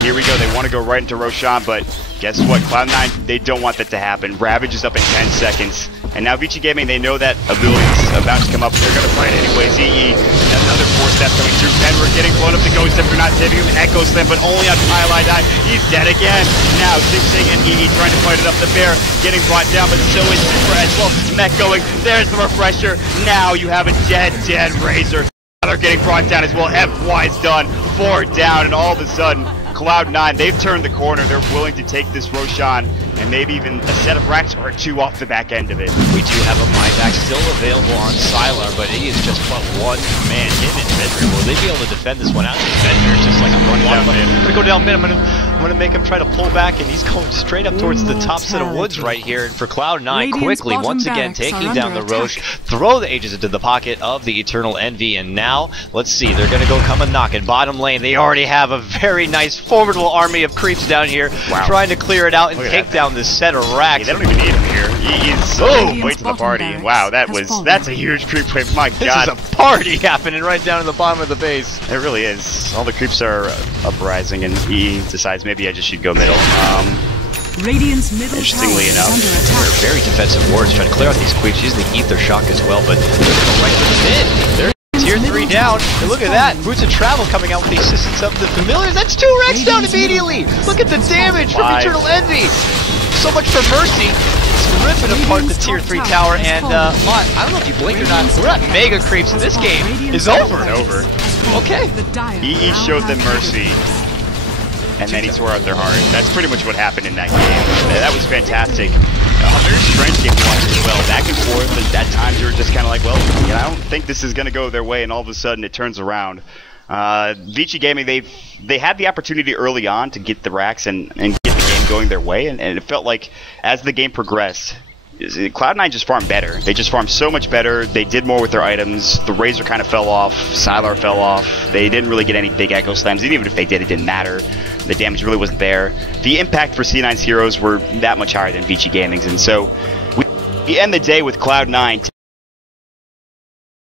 here we go. They want to go right into Roshan, but guess what? Cloud9, they don't want that to happen. Ravage is up in 10 seconds. And now Vici Gaming, they know that ability is about to come up. They're going to fight anyways. EE, another 4 step coming through. We're getting blown up. The Ghost Scepter not hitting him. Echo Slam, but only on Highlight Eye. He's dead again. Now Sing and EE trying to fight it up. The Bear getting brought down, but so is Super as well. Mech going. There's the refresher. Now you have a dead Razor. They're getting brought down as well. FY's done. 4 down, and all of a sudden, Cloud9, they've turned the corner. They're willing to take this Roshan and maybe even a set of racks or 2 off the back end of it. We do have a buyback still available on Sylar, but he is just but 1 man. Him and Fenrir. Will they be able to defend this one out? Fenrir just like, I'm going down mid. I'm going to go down mid. I'm going to make him try to pull back, and he's going straight up towards the top set of woods right here. And for Cloud9, quickly, once again, taking down the Roche, throw the Aegis into the pocket of the Eternal Envy, and now, let's see, they're going to go come and knock in bottom lane. They already have a very nice, formidable army of creeps down here, trying to clear it out and take down this set of racks. They don't even need him here. He's late to the party. Wow, that's a huge creep wave. My God, this is a party happening right down in the bottom of the base. It really is. All the creeps are uprising, and he decides maybe I just should go middle. Radiant's middle Interestingly enough, they're very defensive wards, trying to clear out these creeps, using the Ether Shock as well, but they're going to go right to the mid. They're tier 3 down, and look at that, Boots of Travel coming out with the assistance of the Familiars. That's 2 racks down immediately! Look at the damage from Eternal Envy! So much for Mercy. It's ripping apart the tier 3 tower, and I don't know if you blinked or not, we're at mega creeps, and this game is over. Okay. EE showed them Mercy, and then he tore out their heart. That's pretty much what happened in that game. That was fantastic. A very strange game to watch as well. Back and forth, and at times you were just kind of like, well, I don't think this is going to go their way, and all of a sudden it turns around. Vici Gaming, they had the opportunity early on to get the racks and get the game going their way, and it felt like as the game progressed, Cloud9 just farmed better. They just farmed so much better. They did more with their items. The Razor kind of fell off. Sylar fell off. They didn't really get any big Echo Slams. Even if they did, it didn't matter. The damage really wasn't there. The impact for C9's heroes were that much higher than Vici Gaming's. And so we end the day with Cloud9